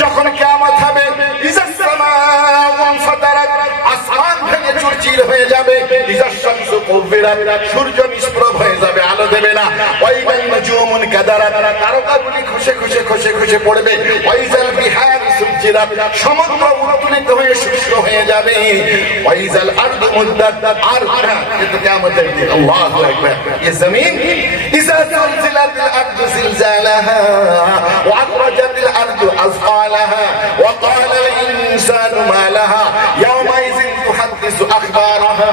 যখন কিয়ামত হবে, ইযা সামাউ ফাতারাত, আসমান ভেঙে চুরচির হয়ে যাবে, ইযা শামসু কুবিরাত, সূর্য নিষ্প্রভ হয়ে যাবে, আলো দেবে না, ওয়াইদান নজুমুন কাদারাত, তারকাগুলি খসে খসে খসে খসে পড়বে, ওয়াইজাল বিহার সুজিরাত, সমুদ্র উত্তোলিত হয়ে শুষ্ক হয়ে যাবে, ওয়াইজাল আরদু মুদ্দাত, আর কিন্তু কিয়ামতের দিন আল্লাহু আকবার, এই জমিন ইযা زلزلت الأرض زلزالها وأخرجت الأرض أثقالها وقال الإنسان ما لها يومئذ تحدث أخبارها।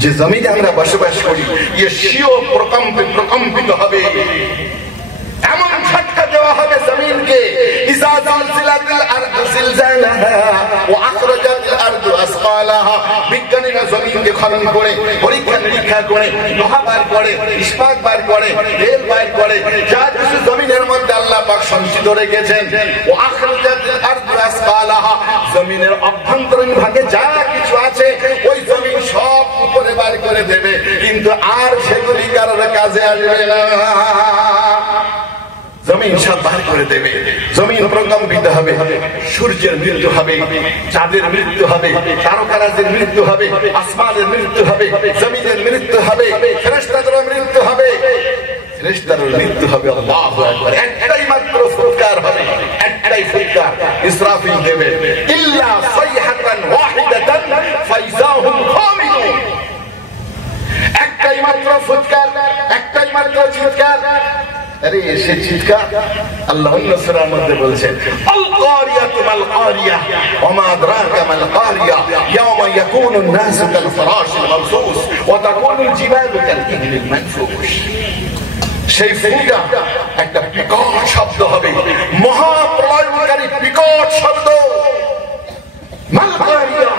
যে জমিনে আমরা বসবাস করি, এ স্বীয় প্রকম্পিত হবে, এমন ঝটকা দেওয়া হবে জমিনকে, ইযা যালজিলাতিল আরদু জিলজালাহা ওয়া আখরাজাতিল আরদু আসকালাহা। বিজ্ঞানীরা জমিনকে খনন করে, পরীক্ষা নিরীক্ষা করে, লোহা বার করে, ইস্পাত বার করে, তেল বার করে, যা কিছু জমিনের মধ্যে আল্লাহ পাক সঞ্চিত রেখেছেন, ওয়া আখরাজাতিল আরদু আসকালাহা, জমিনের অভ্যন্তরীণ ভাগে যা কিছু আছে ওই জমিন সব উপরে বার করে দেবে, কিন্তু আর সেগুলি কারোর কাজে আসবে না। জমিন সব বার করে দেবে, জমিন প্রকম্পিত হবে, সূর্যের মৃত্যু হবে, চাঁদের মৃত্যু হবে, তারকারাজের মৃত্যু হবে, আসমানের মৃত্যু হবে, জমিনের মৃত্যু হবে, ফেরেশতাদের মৃত্যু হবে, ফেরেশতাদের মৃত্যু হবে। আল্লাহু আকবার। একটাই মাত্র ফুৎকার হবে, একটাই ফুৎকার ইসরাফিল দেবে, ইল্লা সাইহাতান ওয়াহিদাতান ফাইযাহুম খামিদুন। একটাই মাত্র ফুৎকার, একটাই মাত্র চিৎকার। আরে সে চিৎকার আল্লাহ অন্য সূরার মধ্যে বলেছেন, আল কারিয়াতু মাল কারিয়া ওয়া মা আদরাকা মাল কারিয়া ইয়াওমা ইয়াকুনুন নাসু কাল ফরাশিল মাবসুস ওয়া তাকুনুল জিবালু কাল ইহলিল মানফুশ। সেই ফুঁকা একটা বিকট শব্দ হবে, মহাপ্রলয়কারী বিকট শব্দ। মাল কারিয়া,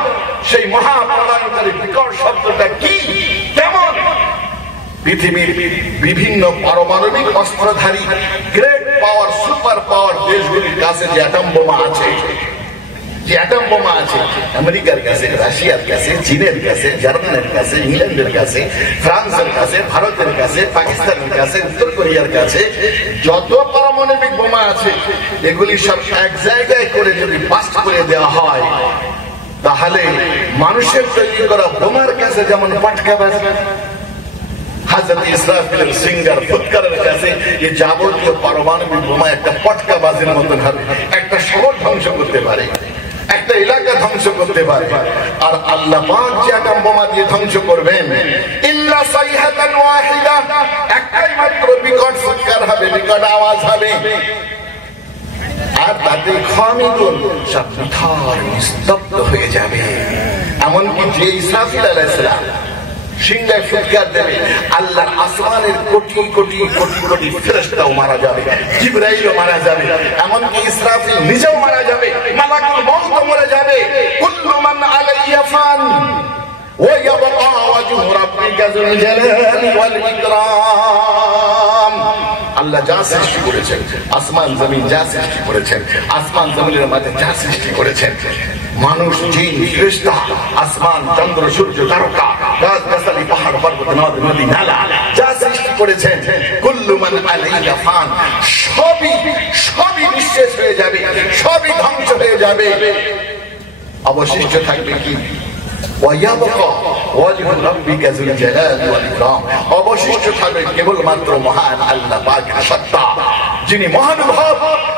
সেই মহাপ্রলয়কারী বিকট শব্দটা কি, কেমন? পৃথিবীর বিভিন্ন পারমাণবিক অস্ত্রধারী গ্রেট পাওয়ার, সুপার পাওয়ার দেশগুলির কাছে যে অ্যাটম বোমা আছে, যে অ্যাটম বোমা আছে, আমেরিকার কাছে, রাশিয়ার কাছে, চীনের কাছে, জার্মানের কাছে, ইংল্যান্ডের কাছে, ফ্রান্সের কাছে, ভারতের কাছে, পাকিস্তানের কাছে, উত্তর কোরিয়ার কাছে, যত পারমাণবিক বোমা আছে এগুলি সব এক জায়গায় করে যদি বাস্ট করে দেওয়া হয়, তাহলে মানুষের তৈরি করা বোমার কাছে যেমন পাটকা বাজবে, হযরত ইসরাফিলের সিঙ্গার ফুৎকারের কাছে এই যাবতীয় পারমাণবিক বোমা একটা পটকা বাজের মতন হবে, একটা শহর ধ্বংস করতে পারে, একটা এলাকা ধ্বংস করতে পারে। আর আল্লাহ পাক যে আটম বোমা দিয়ে ধ্বংস করবেন, ইল্লা সাইহাতান ওয়াহিদা, একটাই মাত্র বিকট ফুৎকার হবে, বিকট আওয়াজ হবে, আর তাতে খামিদুন, সব নিথর নিস্তব্ধ হয়ে যাবে। এমনকি যে ইসরাফিল আলাইহিস সালাম সিংহায় ফুৎকার দেবে, আল্লাহর আসমানের কোটি কোটি কোটি কোটি ফেরেশতাও মারা যাবে, জিবরাইলও মারা যাবে, এমনকি ইসরাফিল নিজেও মারা যাবে, মালাকুল মউতও মরে যাবে। কুল্লু মান আলাইহা ফান ওয়া ইয়াবকা ওয়াজহু রাব্বিকা যুল জালালি ওয়াল ইকরাম। আল্লাহ যা সৃষ্টি করেছেন, আসমান জমিন যা সৃষ্টি করেছেন, আসমান জমিনের মাঝে যা সৃষ্টি করেছেন, মানুষ, জিন, ফেরেশতা, আসমান, চন্দ্র, সূর্য, তারকা, গাছ-গাছালি, পাহাড়, পর্বত, নদ, নদী, নালা যা সৃষ্টি করেছেন, কুল্লু মান আলাইহা ফান, সবই নিঃশেষ হয়ে যাবে, সবই ধ্বংস হয়ে যাবে। অবশিষ্ট থাকবে কি? অবশিষ্ট থাকবে কেবলমাত্র মহান আল্লাহ পাকের সত্তা, যিনি মহানুভব,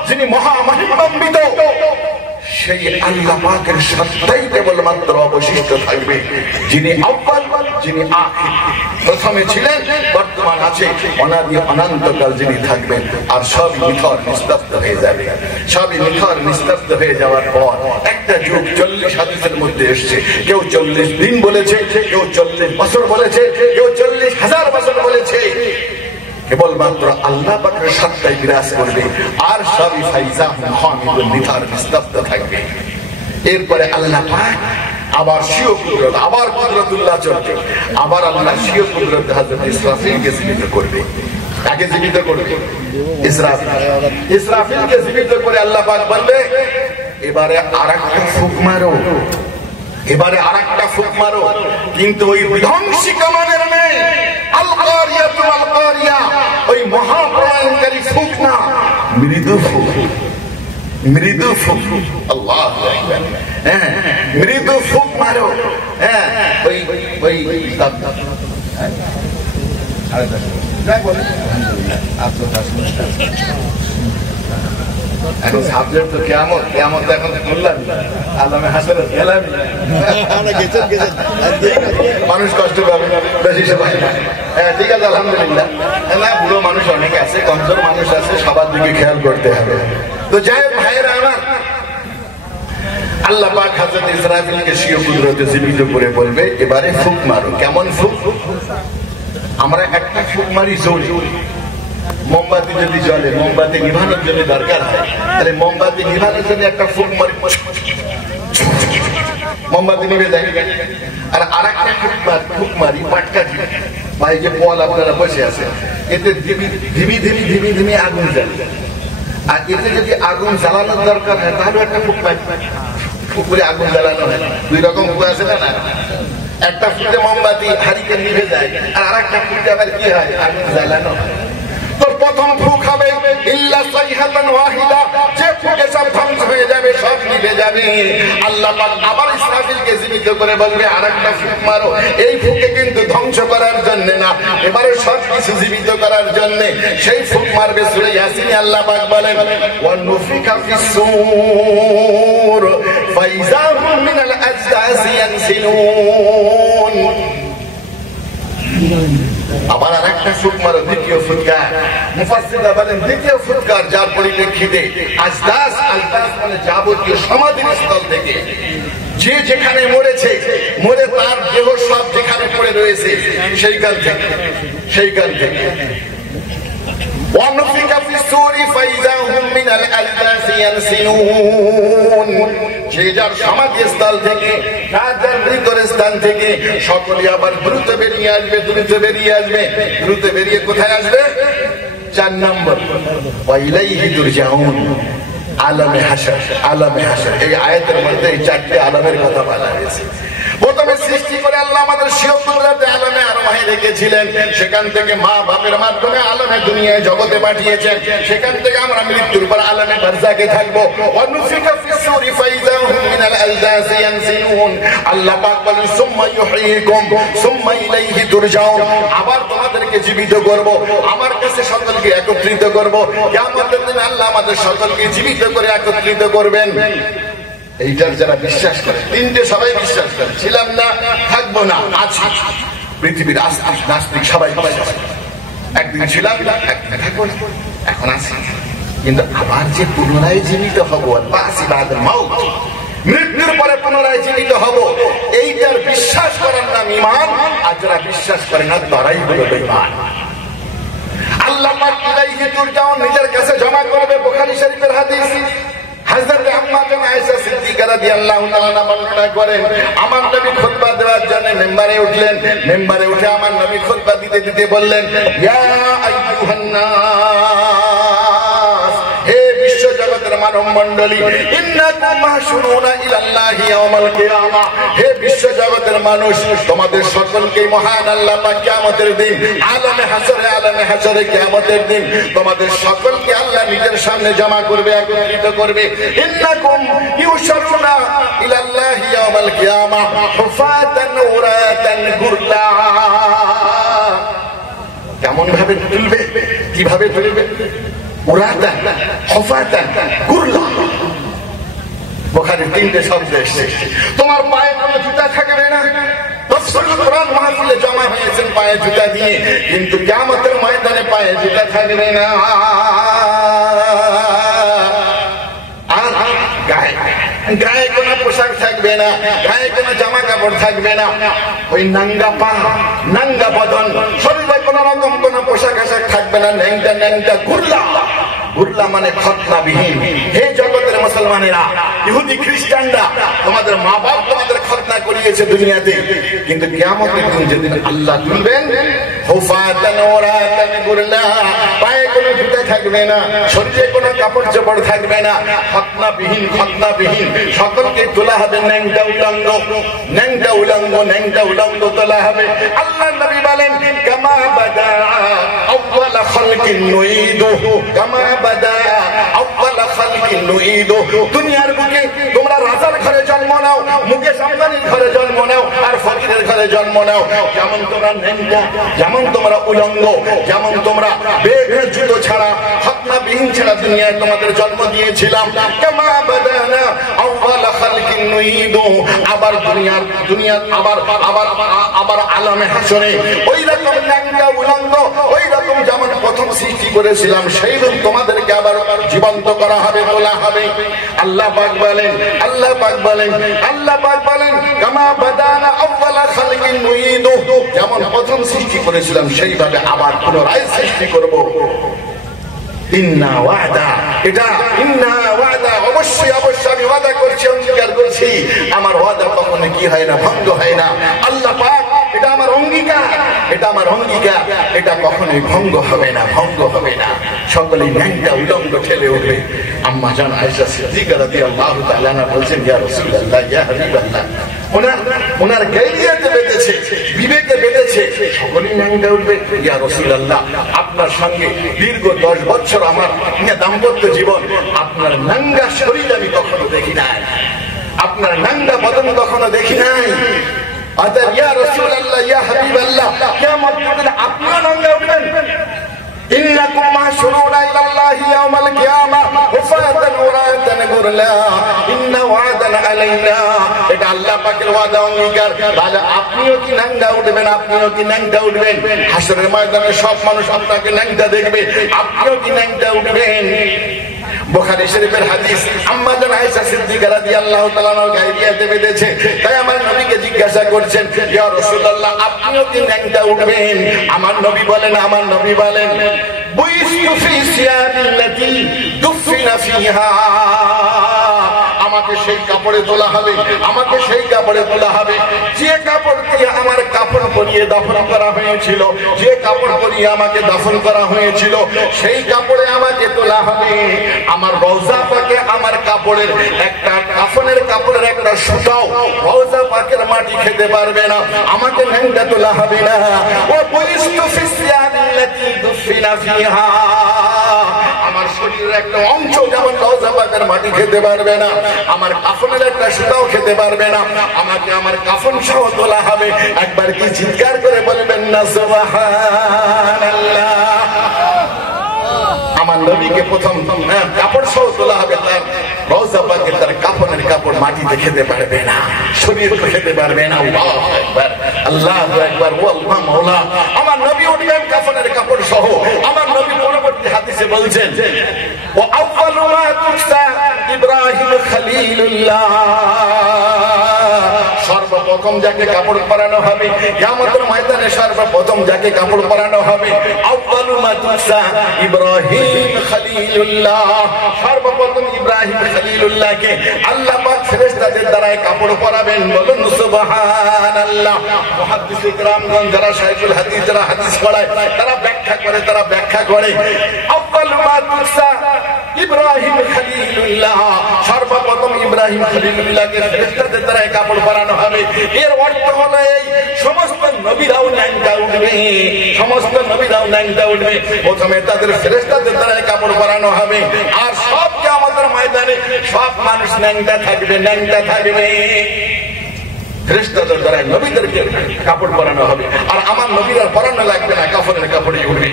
যিনি মহামহিমান্বিত, সেই আল্লাহ পাকের সত্তাই কেবলমাত্র অবশিষ্ট থাকবে, যিনি আউয়াল, যিনি আখির, প্রথমে ছিলেন, বর্তমান আছে, অনাদি অনন্তকাল যিনি থাকবেন। আর সবই নিথর নিস্তব্ধ হয়ে যাবে। সবই নিথর নিস্তব্ধ হয়ে যাওয়ার পর একটা যুগ, 40 হাদিসের মধ্যে এসছে, কেউ 40 দিন বলেছে, কেউ 40 বছর বলেছে, কেউ 40,000 বছর বলেছে। কেবলমাত্র আল্লাহ পাকের সত্তাই বিরাজ করবে, আর সবই ফাইজাহুম খামিদুন, নিথর নিস্তব্ধ থাকবে। এরপরে আল্লাহ পাক আবার স্বীয় কুদরত, আবার কুদরতুল্লাহ চলবে, আবার আল্লাহ স্বীয় কুদরত হযরত ইসরাফিলকে জীবিত করবে। তাকে জীবিত করবে ইসরাফিলকে জীবিত করে আল্লাহ পাক বলবে, এবারে আরেকটা ফুঁক মারো, এবারে আরেকটা ফুঁক মারো, কিন্তু ওই বিধ্বংসী কামানের নেই, আল কারিয়াতু আল কারিয়া, ওই মহাপ্রলয়কারী ফুঁক না, মৃদু ফুঁক, মৃদু ফুক, আল্লাহ, হ্যাঁ, মৃদু ফুক মারো, হ্যাঁ, ওই এখন সাবজেক্ট তো কেমন কেমন এখন বললাম আল্লামে হাসরে গেলাম, মানুষ কষ্ট পাবে বেশি সবাই। হ্যাঁ ঠিক আছে, আলহামদুলিল্লাহ। না, বুড়ো মানুষ অনেকে আছে, কমজোর মানুষ আছে, সবার দিকে খেয়াল করতে হবে। তো যাই হোক ভাইয়েরা আমার, আল্লাহ পাক হযরত ইসরাফিলকে স্বীয় কুদরতে জীবিত করে বলবে এবারে ফুক মারো। কেমন ফুক? আমরা একটা ফুক মারি জোরে। মোমবাতি যদি জ্বলে, মোমবাতি নিভানোর জন্য দরকার হয়, তাহলে মোমবাতি নিভানোর জন্য একটা ফুক মারি, মোমবাতি নিভে যায়। আর আরেকটা ফুক মারি পাটকা দিয়ে, ভাই যে পোয়াল আপনারা বসে আছে, এতে ধিমি ধিমি ধিমি ধিমি আগুন জ্বলে। আর এতে যদি আগুন জ্বালানোর দরকার হয় তাহলে একটা ফুক মারি, পুকুরে আগুন জ্বালানো হয়। দুই রকম ফুক আছে না? একটা ফুটে মোমবাতি হারিকে নিভে যায়, আর আরেকটা ফুটে আবার কি হয়, আগুন জ্বালানো হয়। তো প্রথম ফুক হবে ইল্লা সাইহাতান ওয়াহিদা, যে ফুকে সব ধ্বংস হয়ে যাবে, সব নিভে যাবে। আল্লাহ পাক আবার ইসরাফিলকে জীবিত করে বলবে আরেকটা ফুক মারো। এই ফুকে কিন্তু ধ্বংস করার জন্য না, এবারে সব কিছু জীবিত করার জন্য। সেই ফুক মারবে সূরা ইয়াসিনে আল্লাহ পাক বলেন ওয়া নুফিকা ফিস-সূর ফাইযা হুম মিনাল আজদাসি ইয়ানসিলুন। আবার আরেকটা ফুক মারো, দ্বিতীয় ফুৎকার। মুফাসসিররা বলেন দ্বিতীয় ফুৎকার যার পরিপ্রেক্ষিতে আজদাস, আজদাস মানে যাবতীয় সমাধির স্থল থেকে যে যেখানে মরেছে, মরে তার দেহ সব যেখানে পড়ে রয়েছে সেইখান থেকে ওয়ানুফিকা ফিস-সূরি ফাইযা হুম মিনাল আজদাসি ইয়ানসিলুন। সে যার সমাধিস্থল থেকে, যার মৃতের স্থান থেকে সকলে আবার দ্রুত বেরিয়ে আসবে, দ্রুত বেরিয়ে আসবে। দ্রুত বেরিয়ে কোথায় আসবে? 4 নম্বর ওয়া ইলাইহি তুরজাউন, আলামে হাসর। আলামে হাসর এই আয়াতের মধ্যে এই 4টি আলামের কথা বলা হয়েছে। প্রথমে সৃষ্টি করে আল্লাহ আমাদের স্বীয় কুদরতে আলামে আরওয়াহে রেখেছিলেন, সেখান থেকে মা বাপের মাধ্যমে আলামে দুনিয়ায় জগতে পাঠিয়েছেন, সেখান থেকে আমরা মৃত্যুর পর আলামে বারজাকে থাকবো। ওয়ানুফিকা ফিস-সূরি ফাইযা হুম মিনাল আজদাসি ইয়ানসিলুন। আল্লাহ পাক বলেন সুম্মা ইউহয়িকুম সুম্মা ইলাইহি তুরজাউন, আবার তোমাদেরকে জীবিত করব, আমার কাছে সকলকে একত্রিত করব। কিয়ামতের দিন আল্লাহ আমাদের সকলকে জীবিত করে একত্রিত করবেন। এইটার যারা বিশ্বাস করে, 3টে সবাই বিশ্বাস করে, ছিলাম না, থাকবো না, আছি। পৃথিবীর আস্তিক নাস্তিক সবাই বিশ্বাস করে, একদিন ছিলাম না, একদিন থাকবো না, এখন আছি। কিন্তু আবার যে পুনরায় জীবিত হবো, মৃত্যুর পরে পুনরায় জীবিত হব, এইটার বিশ্বাস করার নাম ঈমান। আর যারা বিশ্বাস করে না তারাই হলো বেঈমান। আল্লাহ পাক ইলাইহি তুরজাউন নিজের কাছে জমা করবে। বুখারী শরীফের হাদিস, হযরত আম্মা জানা আয়েশা সিদ্দিকা রাদিয়াল্লাহু তাআলা বর্ণনা করেন, আমার নবী খুতবা দেওয়ার জন্য মিম্বারে উঠলেন। মিম্বারে উঠে আমার নবী খুতবা দিতে দিতে বললেন, ইয়া আইয়ুহান নাস, হে বিশ্ব জগতের মানব মণ্ডলী, ইন্নাকুম মাহশুরুনা ইলাল্লাহি ইয়াওমাল কিয়ামাহ, হে বিশ্ব জগতের মানুষ, তোমাদের সকলকে মহান আল্লাহ পাক কিয়ামতের দিন, আলামে হাসরে কিয়ামতের দিন তোমাদের সকলকে আল্লাহ নিজের সামনে জমা করবে, একত্রিত করবে। ইন্নাকুম ইউশারুনা ইলাল্লাহি ইয়াওমাল কিয়ামাহ হুফাতান উরাতান গুরলা। কেমন ভাবে তুলবে, কিভাবে তুলবে? উরাতান, হুফাতান, গুরলা। বুখারীর 3টে শব্দ এসেছে। তোমার পায়ে কোনো জুতা থাকবে না। কোরআন মাহফিলে জমা হয়েছেন পায়ে জুতা দিয়ে, কিন্তু কিয়ামতের ময়দানে পায়ে জুতা থাকবে না। আর গায়ে কোনো পোশাক থাকবে না, গায়ে কোনো জামা কাপড় থাকবে না। ওই নাঙ্গা পা, নাঙ্গা বদন, শরীরে কোন রকম কোন পোশাক আশাক থাকবে না। ন্যাংটা ন্যাংটা গুরলা। গুরলা মানে খতনাবিহীন। হে জগতের মুসলমানেরা, ইহুদি খ্রিস্টানরা, তোমাদের মা বাপ তোমাদের খতনা করিয়েছে দুনিয়াতে, কিন্তু কিয়ামতের দিন যেদিন আল্লাহ তুলবেন, হুফাতান ওরাতান গুরলা, পায়ে কোনো জুতা থাকবে না, শরীরে কোনো কাপড় চোপড় থাকবে না, খতনাবিহীন সকলকে তোলা হবে ন্যাংটা উলঙ্গ, ন্যাংটা উলঙ্গ তোলা হবে। আল্লাহ নবী বলেন, কামা বাদা আউয়ালা খালকিন নুইদু, কামা বাদা আউয়ালা খালকিন নুইদু। দুনিয়ার বুকে তোমরা রাজার ঘরে জন্ম নাও, মুকেশ আম্বানির ঘরে জন্ম নাও, আর ফকিরের ঘরে জন্ম নাও, যেমন তোমরা ন্যাংটা, যেমন তোমরা উলঙ্গ, যেমন তোমরা বেঘর জুতো ছাড়া, খতনাবিহীন ছাড়া দুনিয়ায় তোমাদের জন্ম দিয়েছিলাম, কামা বাদানা আউয়ালা খালকিন নুইদু। আবার দুনিয়ার আবার আলামে হাসরে ওই রকম ন্যাংটা উলঙ্গ, ওই রকম যেমন প্রথম সৃষ্টি করেছিলাম সেইরকম তোমাদেরকে আবার জীবন্ত করা হবে, তোলা হবে। আল্লাহ পাক বলেন কামা বাদানা আউয়ালা খালকিন নুইদু, যেমন প্রথম সৃষ্টি করেছিলাম সেইভাবে আবার পুনরায় সৃষ্টি করব। ইন্না ওয়াদা, এটা ইন্না ওয়াদা, অবশ্যই আমি ওয়াদা করছি, অঙ্গীকার করছি, আমার ওয়াদা কখনো কি হয় না, ভঙ্গ হয় না। আল্লাহ পাক, এটা আমার অঙ্গীকার, এটা কখনোই ভঙ্গ হবে না। সকলেই ন্যাংটা উলঙ্গ ঠেলে উঠবে। আম্মা জান আয়েশা সিদ্দিকা রাদিয়াল্লাহু তাআলা বলছেন, ইয়া রাসূলুল্লাহ, ইয়া হাবিবাল্লাহ, ওনার গাইরিয়াতে বেঁধেছে, বিবেকে বেঁধেছে, সকলেই ন্যাংটা উঠবে। ইয়া রাসূলুল্লাহ, আপনার সঙ্গে দীর্ঘ 10 বছর আমার দাম্পত্য জীবন, আপনার নাঙ্গা শরীর আমি কখনো দেখি নাই, আপনার নাঙ্গা বদন কখনো দেখি নাই। অতএব ইয়া রাসূলুল্লাহ, ইয়া হাবিবাল্লাহ, কিয়ামতের দিন আপনিও নাঙ্গা উঠবেন। ইন্নাকুম মাহশুরুনা ইলাল্লাহি ইয়াওমাল কিয়ামাহ হুফাতান উরাতান গুরলা, ইন্না ওয়াদান আলাইনা, এটা আল্লাহ পাকের ওয়াদা, অঙ্গীকার। তাহলে আপনিও কি নাঙ্গা উঠবেন? হাসরের ময়দানে সব মানুষ আপনাকে নাঙ্গা দেখবে, আপনিও কি নাঙ্গা উঠবেন? বুখারী শরীফের হাদিস, আম্মা জান আয়েশা সিদ্দিকা রাদিয়াল্লাহু তাআলা গায়রিয়াতে বেঁধেছে, তাই আমার নবীকে জিজ্ঞাসা করছেন, ইয়া রাসূলুল্লাহ, আপনিও কি ন্যাংটা উঠবেন? আমার নবী বলেন বুইস্তু ফি সিয়াবিল্লাতি দুফিনা ফিহা, আমাকে সেই কাপড়ে তোলা হবে, যে কাপড় দিয়ে আমার কাপড় পরিয়ে দাফন করা হয়েছিল, যে কাপড় পরিয়ে আমাকে দাফন করা হয়েছিল, সেই কাপড়ে আমাকে তোলা হবে। আমার রওজা পাকে আমার কাপড়ের একটা, কাফনের কাপড়ের একটা সুতাও রওজা পাকের মাটি খেতে পারবে না, আমাকে ন্যাংটা তোলা হবে না। ও বুইস্তু ফি সিয়াবিল্লাতি দুফিনা ফিহা, আমার শরীরের একটা অংশ যেমন রওজা পাকের মাটি খেতে পারবে না, আমার কাফনের একটা সুতাও খেতে পারবে না, আমাকে আমার কাফন সহ তোলা হবে। একবার কি চিৎকার করে বলবেন না সুবহানাল্লাহ? আমার নবীকে প্রথম কাপড় সহ তোলা হবে, তার রওজা পাকে তার কাফনের কাপড় মাটিতে খেতে পারবে না, শরীর খেতে পারবে না। আল্লাহু আকবার, আল্লাহু আকবার, ওয়াল্লাহ মাওলা। আমার নবী উঠবেন কাফনের কাপড় সহ। আমার নবী পরবর্তী হাদিসে বলছেন, ওয়া আউয়ালু মা তুকসা ইব্রাহিম খলিলুল্লাহ, সর্বপ্রথম যাকে কাপড় পরানো হবে কিয়ামতের ময়দানে, সর্বপ্রথম যাকে কাপড় পরানো হবে, আউয়ালু মা তুকসা ইব্রাহিম খলিলুল্লাহ, সর্বপ্রথম ইব্রাহিম খলিলুল্লাহকে আল্লাহ পাক ফেরেশতাদের দ্বারা কাপড় পরাবেন। বলুন সুবহানাল্লাহ। মুহাদ্দিস ইকরামগণ, যারা শাইখুল হাদিস, যারা হাদিস পড়ায়, তারা ব্যাখ্যা করে আউয়ালু মা তুকসা ইব্রাহিম খলিলুল্লাহ, সর্বপ্রথম ইব্রাহিম খলিলুল্লাহকে ফেরেশতাদের দ্বারা কাপড় পরানো হবে। এর অর্থ হলো এই, সমস্ত নবীরাও ন্যাংটা উঠবে, প্রথমে তাদের ফেরেশতাদের দ্বারা কাপড় পরানো হবে, আর সব কিয়ামতের ময়দানে সব মানুষ ন্যাংটা থাকবে। ফেরেশতাদের দ্বারা নবীদেরকে কাপড় পরানো হবে, আর আমার নবীর আর পরানো লাগবে না, কাফনের কাপড়ে উঠবে।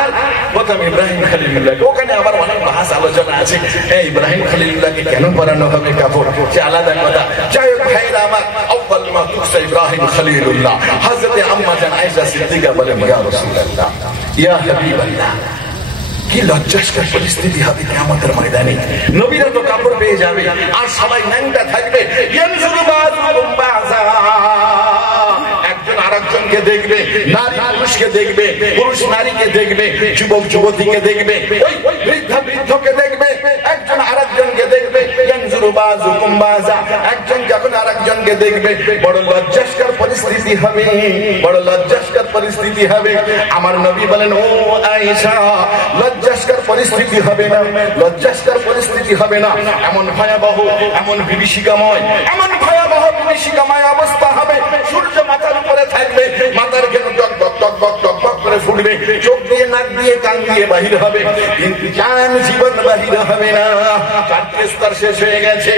আর প্রথম ইব্রাহিম খলিলুল্লাহকে, ওখানে আবার অনেক বাহাস আলোচনা আছে, ইব্রাহিম খলিলুল্লাহকে কেন পরানো হবে কাপড়, সে আলাদা কথা। যাই হোক ভাইরা আমার, আউয়াল মা তুকসা ইব্রাহিম খলিলুল্লাহ, হযরতে আম্মা জান আয়েশা সিদ্দিকা বলেন, ইয়া রাসূলুল্লাহ, ইয়া হাবিবাল্লাহ, কি লজ্জাস্কর পরিস্থিতি হবে কিয়ামতের ময়দানে। নবীরা তো কাপড় পেয়ে যাবে, আর সবাই ন্যাংটা থাকবে। ইয়ানজুরু বাযুহুম বাযা, একজন আরেকজনকে দেখবে, নারী পুরুষকে দেখবে, পুরুষ নারীকে দেখবে, যুবক যুবতীকে দেখবে, ওই বৃদ্ধা বৃদ্ধকে দেখবে, একজন আরেকজনকে দেখবে। ইয়ানজুরু বাযুহুম বাযা, একজন যখন আরেকজন আরেকজনকে দেখবে, বড় লজ্জাস্কর পরিস্থিতি হবে, বড় লজ্জাস্কর পরিস্থিতি হবে। আমার নবী বলেন, ও আয়েশা, লজ্জাস্কর পরিস্থিতি হবে না, লজ্জাস্কর পরিস্থিতি হবে না। এমন ভয়াবহ, এমন বিভীষিকাময়, এমন ভয়াবহ বিভীষিকাময় অবস্থা হবে, সূর্য মাথার উপরে থাকবে, মাথার কেন টক টক টক টক টক টক করে ফুটবে, চোখ দিয়ে নাক দিয়ে কান দিয়ে বাহির হবে, কিন্তু জান জীবন বাহির হবে না। চারটে স্তর শেষ হয়ে গেছে।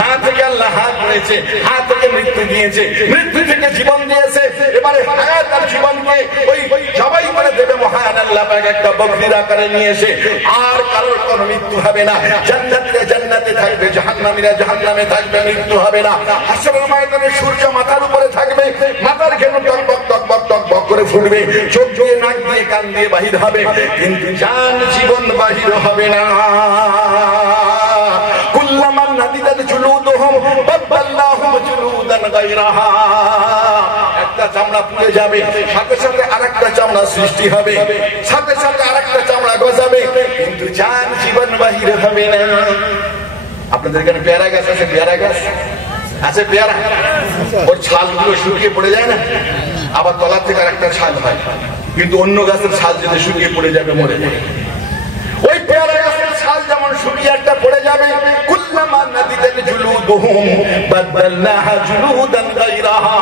না থেকে আল্লাহ হাত ধরেছে, হাত থেকে মৃত্যু দিয়েছে, মৃত্যু থেকে জীবন দিয়েছে। এবারে হায়াত আর জীবনকে ওই সবাই করে দেবে মহান আল্লাহ পাক একটা বকরির আকারে নিয়ে এসে। আর কারোর কোনো মৃত্যু হবে না। জান্নাতীরা জান্নাতে থাকবে, জাহান্নামীরা জাহান্নামে থাকবে, মৃত্যু হবে না। হাসরের ময়দানে সূর্য মাথার উপরে থাকবে, মাথার ঘেমে টক টক টক টক টক টক করে ফুটবে, চোখ দিয়ে নাক দিয়ে কান দিয়ে বাহির হবে, কিন্তু জান জীবন বাহির হবে না। কুল্লামান নাদিদাত জুলুদুহুম বাদদালনাহুম জুলুদান গায়রাহা। একটা চামড়া পুড়ে যাবে, সাথে সাথে আরেকটা চামড়া সৃষ্টি হবে, সাথে সাথে আরেকটা চামড়া গজাবে, কিন্তু জান জীবন বাহির হবে না। আপনাদের এখানে পেয়ারা গাছ আছে? পেয়ারা গাছ আছে? পেয়ারা, ওর ছালগুলো শুকিয়ে পড়ে যায় না, আবার তলার থেকে আরেকটা ছাল হয়, কিন্তু অন্য গাছের ছাল যেটা শুকিয়ে পড়ে যাবে, মরে যাবে। ওই পেয়ারা গাছের ছাল যেমন শুকিয়ে একটা পড়ে যাবে, কুল্লামা নাদিদাত জুলুদুহুম বাদদালনাহা জুলুদান গায়রাহা।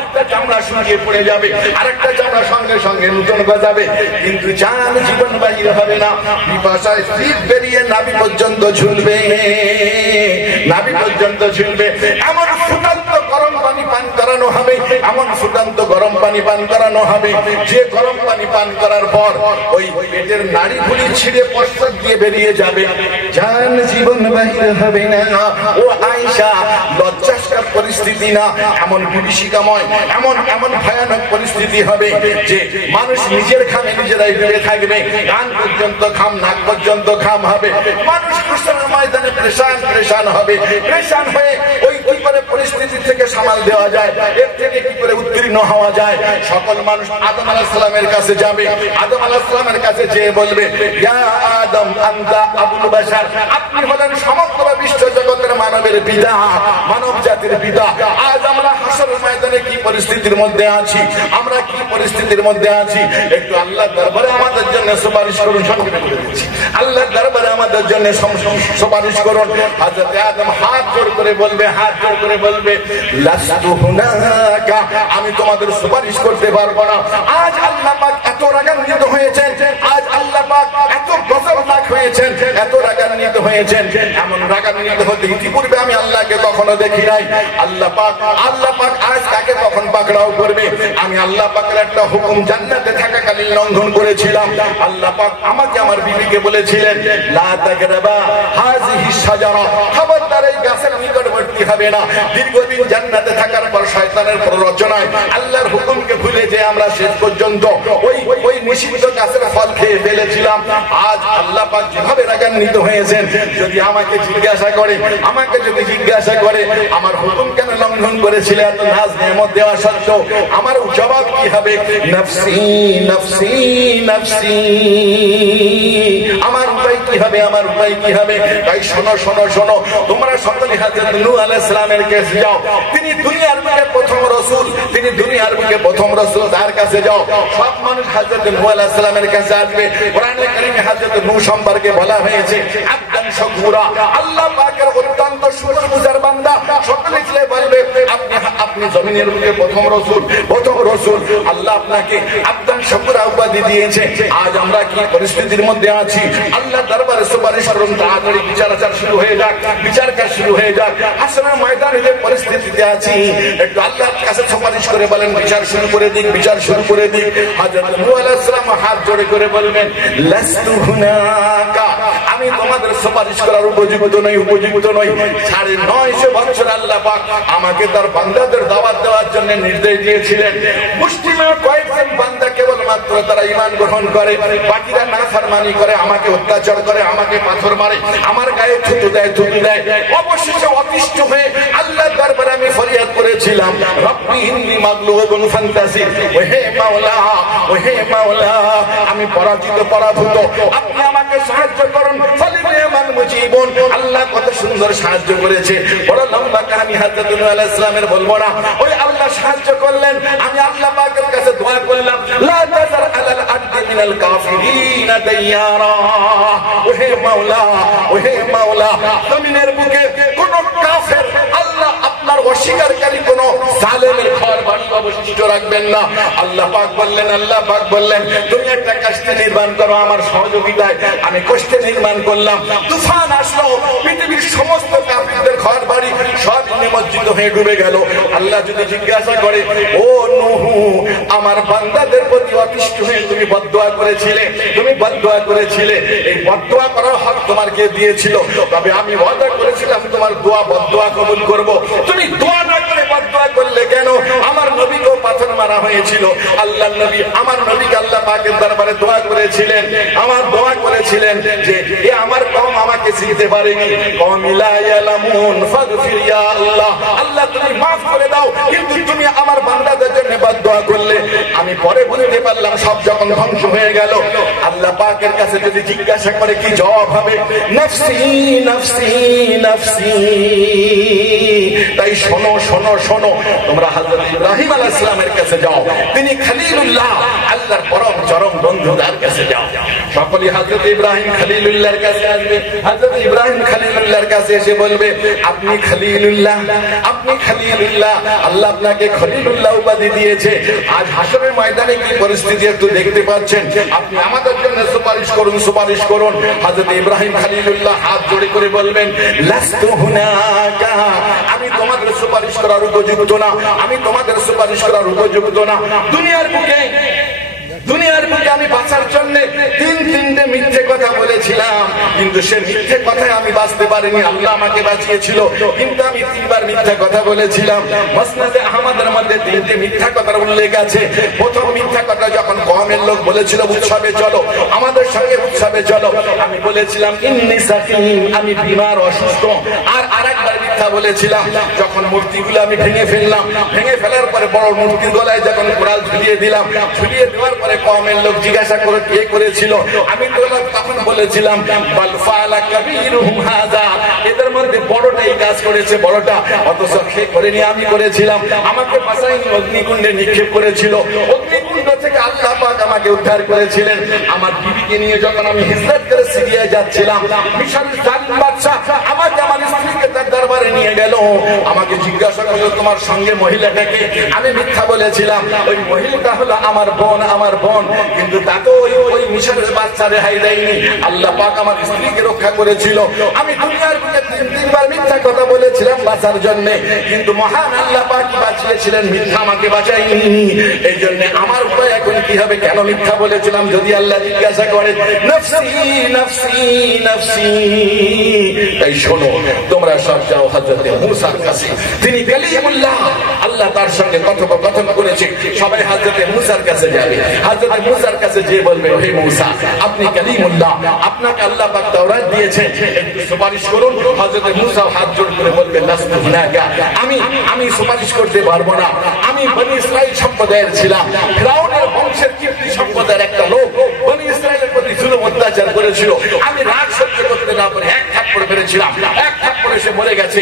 একটা চামড়া শুকিয়ে পড়ে যাবে, আরেকটা চামড়া সঙ্গে সঙ্গে নতুন গজাবে, কিন্তু জান জীবন বাহির হবে না। পিপাসায় জিভ বেরিয়ে নাভি পর্যন্ত ঝুলবে, নাভি পর্যন্ত ঝুলবে। এমন ফুটান্ত গরম পানি পান করানো হবে, এমন ফুটান্ত গরম পানি পান করানো হবে, যে গরম পানি পান করার পর ওই পেটের নাড়ি ভুলি ছিঁড়ে প্রস্রাব দিয়ে বেরিয়ে যাবে, জান জীবন বাহির হবে না। ও আয়েশা, লজ্জাস্কর পরিস্থিতি না, এমন বিভীষিকাময়, এমন এমন ভয়ানক পরিস্থিতি হবে যে মানুষ নিজের খামে নিজেরাই ডুবে থাকবে, কান পর্যন্ত খাম, নাক পর্যন্ত খাম হবে। মানুষ হাসরের ময়দানে পরেশান পরেশান হবে, পরেশান হয়ে ওই কি করে পরিস্থিতি থেকে সামাল দেওয়া যায়, এর থেকে কি করে উত্তীর্ণ হওয়া যায়। সকল মানুষ আদম আলাইহিস সালামের কাছে যাবে, আদম আলাইহিস সালামের কাছে যেয়ে বলবে, ইয়া আদম আনতা আবুল বাশার, আপনি হলেন সমগ্র বিশ্ব জগতের মানবের পিতা, মানব জাতির পিতা। আজ আমরা হাসরের ময়দানে কি পরিস্থিতির মধ্যে আছি, আমরা কি পরিস্থিতির মধ্যে আছি, একটু আল্লাহর দরবারে আমাদের জন্য সুপারিশ করুন। সংক্ষেপে বলে দিচ্ছি, আল্লাহর দরবারে আমাদের জন্য সুপারিশ করুন। হযরত আদম হাত জোড় করে বলবে, হাত জোড় করে বলবে, লাস্তু হুনাকা, আমি তোমাদের সুপারিশ করতে পারবো না। আজ আল্লাহ পাক এত রাগান্বিত হয়েছেন, আজ আল্লাহ পাক এত গজবনাক হয়েছেন, এত রাগান্বিত হয়েছেন, এমন রাগান্বিত হতে ইতিপূর্বে আমি আল্লাহকে কখনো দেখি নাই। আল্লাহ পাক আজ তাকে কখন পাকড়াও করবে। আমি আল্লাহ পাকের একটা হুকুম জান্নাতে থাকাকালীন লঙ্ঘন করেছিলাম। আল্লাহ পাক আমাকে আমার বিবিকে বলেছিলেন, লা তাকরাবা হাযিহিস শাজারা, খবরদার এই গাছের নিকটবর্তী হবে না। দীর্ঘদিন জান্নাতে থাকার পর শয়তানের প্ররোচনায় আল্লাহর হুকুমকে ভুলে যে আমরা শেষ পর্যন্ত ওই নিষিদ্ধ গাছের ফল খেয়ে ফেলেছিলাম। আজ আল্লাহ পাক যেভাবে রাগান্বিত হয়েছেন, যদি আমাকে জিজ্ঞাসা করে, আমার হুকুম কেন লঙ্ঘন করেছিলে এত নাজ নেয়ামত দেওয়া সত্ত্বেও, আমার জবাব কি হবে? নফসি নফসি নফসি, আমার উপায় কি হবে, আমার উপায় কি হবে? তাই শোনো শোনো শোনো, তোমরা সকলে হযরত নূহ আলাইহিস সালামের কাছে যাও, তিনি দুনিয়ার বুকে প্রথম রাসূল, তিনি দুনিয়ার বুকে প্রথম রাসূল, তার কাছে যাও। সব মানুষ হযরত নূহ আলাইহিস সালামের কাছে আসবে। কোরআনে কারীমে হযরত নূহ সম্পর্কে বলা হয়েছে, আবদান শাকুরা, আল্লাহ পাকের অত্যন্ত শুকরগুজার বান্দা। সকলে যে বলবে, আপনি জমিনের বুকে প্রথম রাসূল, প্রথম রাসূল, আল্লাহ আপনাকে আবদান শাকুরা উপাধি দিয়েছে। আজ আমরা কি পরিস্থিতির মধ্যে আছি? আল্লাহ দরবারে সুপারিশ করুন, তাড়াতাড়ি বিচার আচার শুরু হয়ে যাক, বিচার কাজ শুরু হয়ে যাক। হাসরের ময়দানে যে পরিস্থিতিতে আছি, একটু আল্লাহর কাছে সুপারিশ করে বলেন, বিচার শুরু করে দিক, বিচার শুরু করে দিক। হযরত নূহ আলাইহিস সালাম হাত জোড়ে করে বলবেন, লাস্তু হুনাকা, আমি তোমাদের সুপারিশ করার উপযুক্ত নই, উপযুক্ত নই। 950 বছর আল্লাহ পাক আমাকে তার বান্দাদের দাওয়াত দেওয়ার জন্য নির্দেশ দিয়েছিলেন। মুসলিমের কয়েকজন বান্দা কেবলমাত্র তারা ঈমান গ্রহণ করে, বাকিরা নাফরমানি করে, আমাকে অত্যাচার করে, আমাকে পাথর মারে, আমার গায়ে থুতু দেয়, থুতু দেয়। অবশেষে অতিষ্ঠ হয়ে আল্লাহর দরবারে আমি ফরিয়াদ করেছিলাম, রব্বি ইন্নী মাগলুবুন ফান্তাসির, ওহে মাওলা, ওহে মাওলা, আমি পরাজিত, পরাভূত, আপনি আমাকে সাহায্য করুন। ফালিমান মুজিবুন, আল্লাহ কত সুন্দর সাহায্য করেছে। বড় লম্বা কাহিনী হযরত নূহ আলাইহিস সালামের বলবো না। ওই আল্লাহ সাহায্য করলেন, আমি আল্লাহ পাকের কাছে দোয়া করলাম, লা তাযার আলাল আরদি মিনাল কাফিরিন দাইয়ারা। ওহে মাওলা, ওহে মাওলা, জমিনের বুকে কোন কাফের, আল্লাহ আপনার অস্বীকারী কোন জালেমের ঘর বাড়ি অবশিষ্ট রাখবেন না। আল্লাহ পাক বললেন, আল্লাহ পাক বললেন, তুমি একটা কাস্তে নির্মাণ করো আমার সহযোগিতায়। আমি কাস্তে নির্মাণ করলাম, তুফান আসলো, পৃথিবীর সমস্ত কাফিরদের ঘর বাড়ি সব নিমজ্জিত হয়ে ডুবে গেল। আল্লাহ যদি জিজ্ঞাসা করে, ও নূহ, আমার বান্দাদের প্রতি অতিষ্ঠ হয়ে তুমি বদদোয়া করেছিলে, তুমি বদদোয়া করেছিলে, এই বদদোয়া করার হক তোমার কে দিয়েছিল? তবে আমি ওয়াদা করেছিলাম তোমার দোয়া বদদোয়া কবুল করব। তুমি দোয়া না করে বদদোয়া করলে কেন? আমার নবীকেও পাথর মারা হয়েছিল। আল্লাহর নবী, আমার নবীকে আল্লাহ পাকের দরবারে দোয়া করেছিলেন, আমার দোয়া করেছিলেন যে এ আমার কওম আমাকে চিনতে পারেনি, কওম লা ইয়ালামুন ফাগফির ইয়া আল্লাহ, আল্লাহ তুমি maaf করে দাও। কিন্তু তুমি আমার বান্দাদের জন্য বদদোয়া করলে। আমি পরে বুঝতে পারলাম সব যখন ধ্বংস হয়ে গেল, আল্লাহ পাকের কাছে যদি জিজ্ঞাসা করে কি জবাব হবে? নফসি নফসি নফসি। তাই শোনো শোনো শোনো, তোমরা হযরত ইব্রাহিম আলাইহিস সালামের কাছে যাও, তিনি খলিলুল্লাহ, আল্লাহর পরম চরম বন্ধু, তার কাছে যাও। সকলেই হযরত ইব্রাহিম খলিলুল্লাহর কাছে আসবে। হযরত ইব্রাহিম খলিলুল্লাহর কাছে এসে বলবে, আপনি খলিলুল্লাহ, আপনি খলিলুল্লাহ, আল্লাহ আপনাকে খলিলুল্লাহ উপাধি দিয়েছে। আজ হাশরের ময়দানে কি পরিস্থিতি একটু দেখতে পাচ্ছেন। আপনি আমাদের জন্য সুপারিশ করুন, সুপারিশ করুন। হযরত ইব্রাহিম খলিলুল্লাহ হাত জোড়ে করে বলবেন, লাস্তু হুনাকা, আমি তোমাদের সুপারিশ করার উপযুক্ত না, আমি তোমাদের সুপারিশ করার উপযুক্ত না। দুনিয়ার বুকে আমি বাঁচার জন্য তিনটে মিথ্যে কথা বলেছিলাম, কিন্তু সে মিথ্যে কথায় আমি বাঁচতে পারিনি, আল্লাহ আমাকে বাঁচিয়েছিল। কিন্তু আমি 3 বার মিথ্যা কথা বলেছিলাম। মুসনাদে আহমদের মধ্যে 3টে মিথ্যা কথার উল্লেখ আছে। প্রথম মিথ্যা কথা যখন কওমের লোক বলেছিল উৎসবে চলো, আমাদের সঙ্গে উৎসবে চলো, আমি বলেছিলাম ইন্নী সাকিম, আমি বিমার, অসুস্থ। আর আরেকবার মিথ্যা বলেছিলাম যখন মূর্তিগুলো আমি ভেঙে ফেললাম, ভেঙে ফেলার পরে বড় মূর্তির গলায় যখন কোড়াল ঝুলিয়ে দিলাম, ঝুলিয়ে দেওয়ার পরে কওমের লোক জিজ্ঞাসা করে কে করেছিল, আমি তখন বলেছিলাম বাল ফাআলা কাবীরুহুম হাযা, এদের মধ্যে বড়টাই কাজ করেছে, বড়টা, অথচ সে করেনি, আমি করেছিলাম। আমাকে বাঁচাইনি, অগ্নিকুণ্ডে নিক্ষেপ করেছিল, অগ্নিকুণ্ড থেকে আল্লাহ পাক আমাকে উদ্ধার করেছিলেন। আমার বিবিকে নিয়ে যখন আমি হিজরত করে সিরিয়ায় যাচ্ছিলাম, মিশরের জালিম বাদশা আমাকে আমার স্ত্রীকে তার দরবারে নিয়ে গেল, আমাকে জিজ্ঞাসা করলো তোমার সঙ্গে মহিলাটাকে, আমি মিথ্যা বলেছিলাম, ওই মহিলাটা হলো আমার বোন, আমার বোন। কিন্তু তাকে ওই মিশরের বাচ্চা রেহাই দেয়নি, আল্লাহ পাক আমার স্ত্রীকে রক্ষা করেছিল। আমি দুনিয়ার বুকে 3 বার মিথ্যা কথা বলেছিলাম বাঁচার জন্য, কিন্তু মহান আল্লাহ পাক বাঁচিয়েছিলেন, মিথ্যা আমাকে বাঁচায়নি। এই জন্য আমার উপায় এখন কি হবে, কেন মিথ্যা বলেছিলাম যদি আল্লাহ জিজ্ঞাসা করে? নফসি নফসি নফসি। তাই শোনো, তোমরা সব যাও হযরত মূসার কাছে, তিনি কালিমুল্লাহ, আল্লাহ তার সঙ্গে কথোপকথন করেছে। সবাই হযরত মূসার কাছে যাবে, হযরত মূসার কাছে যে বলবে, হে মূসা, আপনি কালিমুল্লাহ, আপনাকে আল্লাহ পাক তাওরাত দিয়েছেন, একটু সুপারিশ করুন। হযরত মূসা হাত জোড় করে বলবেন, লাস্তু হুনাকা, আমি সুপারিশ করতে পারবো না, আমি বনি ইসরাইল সম্প্রদায়ের ছিলাম, ফিরাউনের বংশের কীর্তি সম্প্রদায়ের একটা লোক বনি ইসরাইলের প্রতি জুলুম অত্যাচার করেছিল। আমি রাগ সহ্য করতে না পারে এক থাপ্পড় মেরেছিলাম, এক থাপ্পড়ে সে মরে গেছে।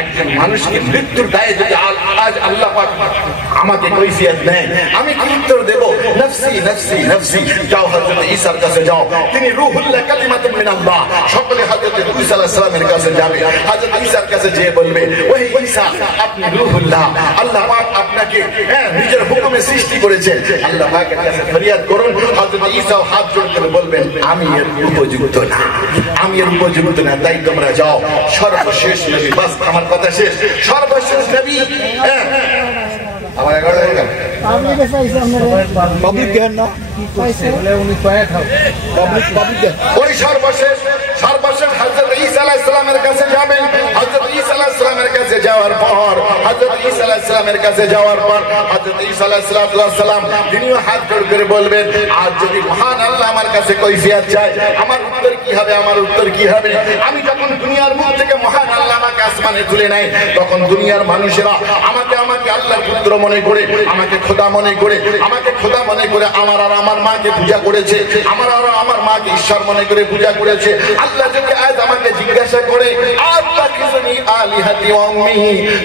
একজন মানুষকে মৃত্যুর দায়ে যদি আজ আল্লাহ পাক আমাকে কৈফিয়ত দেয়, আমি কি উত্তর দেব? নফসি নফসি নফসি। যাও হযরত ঈসার কাছে যাও, তিনি রূহুল্লাহ কালিমাতুম মিনাল্লাহ। সকলে হযরত ঈসা আলাইহিস সালামের কাছে যাবে, হযরত ঈসার কাছে যেয়ে বলবে, ওহে ঈসা, আপনি রূহুল্লাহ, আল্লাহ পাক আপনাকে নিজের হুকুমে সৃষ্টি করেছেন। আল্লাহ পাকের কাছে ফরিয়াদ করুন। হযরত ঈসা হাত জোড় করে বলবেন, আমি এর উপযুক্ত না, আমি এর উপযুক্ত না, তাই তোমরা যাও। সর্বশেষ নবী, বাস আমার কথা শেষ, সর্বশেষ নবী। আমার 11 হয়ে গেল, পাবলিক দেন না, ওই সর্বশেষ হযরত ঈসা আলাইহিস সালামের কাছে যাবেন। হযরত ঈসা আলাইহিস সালামের কাছে যাওয়ার পর, হযরত ঈসা আলাইহিস সালামের কাছে যাওয়ার পর হযরত ঈসা আলাইহিস সালাম তিনিও হাত জোড় করে বলবেন, আজ যদি মহান আল্লাহ আমার কাছে কৈফিয়ত চায়, আমার উত্তর কি হবে, আমার উত্তর কি হবে? আমি যখন দুনিয়ার মুখ থেকে মহান আল্লাহ আমাকে আসমানে তুলে নেয়, তখন দুনিয়ার মানুষেরা আমাকে আমাকে আল্লাহর পুত্র মনে করে, আমাকে খোদা মনে করে, আমাকে খোদা মনে করে আমার আর আমার মাকে পূজা করেছে, আমার আর আমার মাকে ঈশ্বর মনে করে পূজা করেছে। আল্লাহ যদি আজ আমাকে জিজ্ঞাসা করে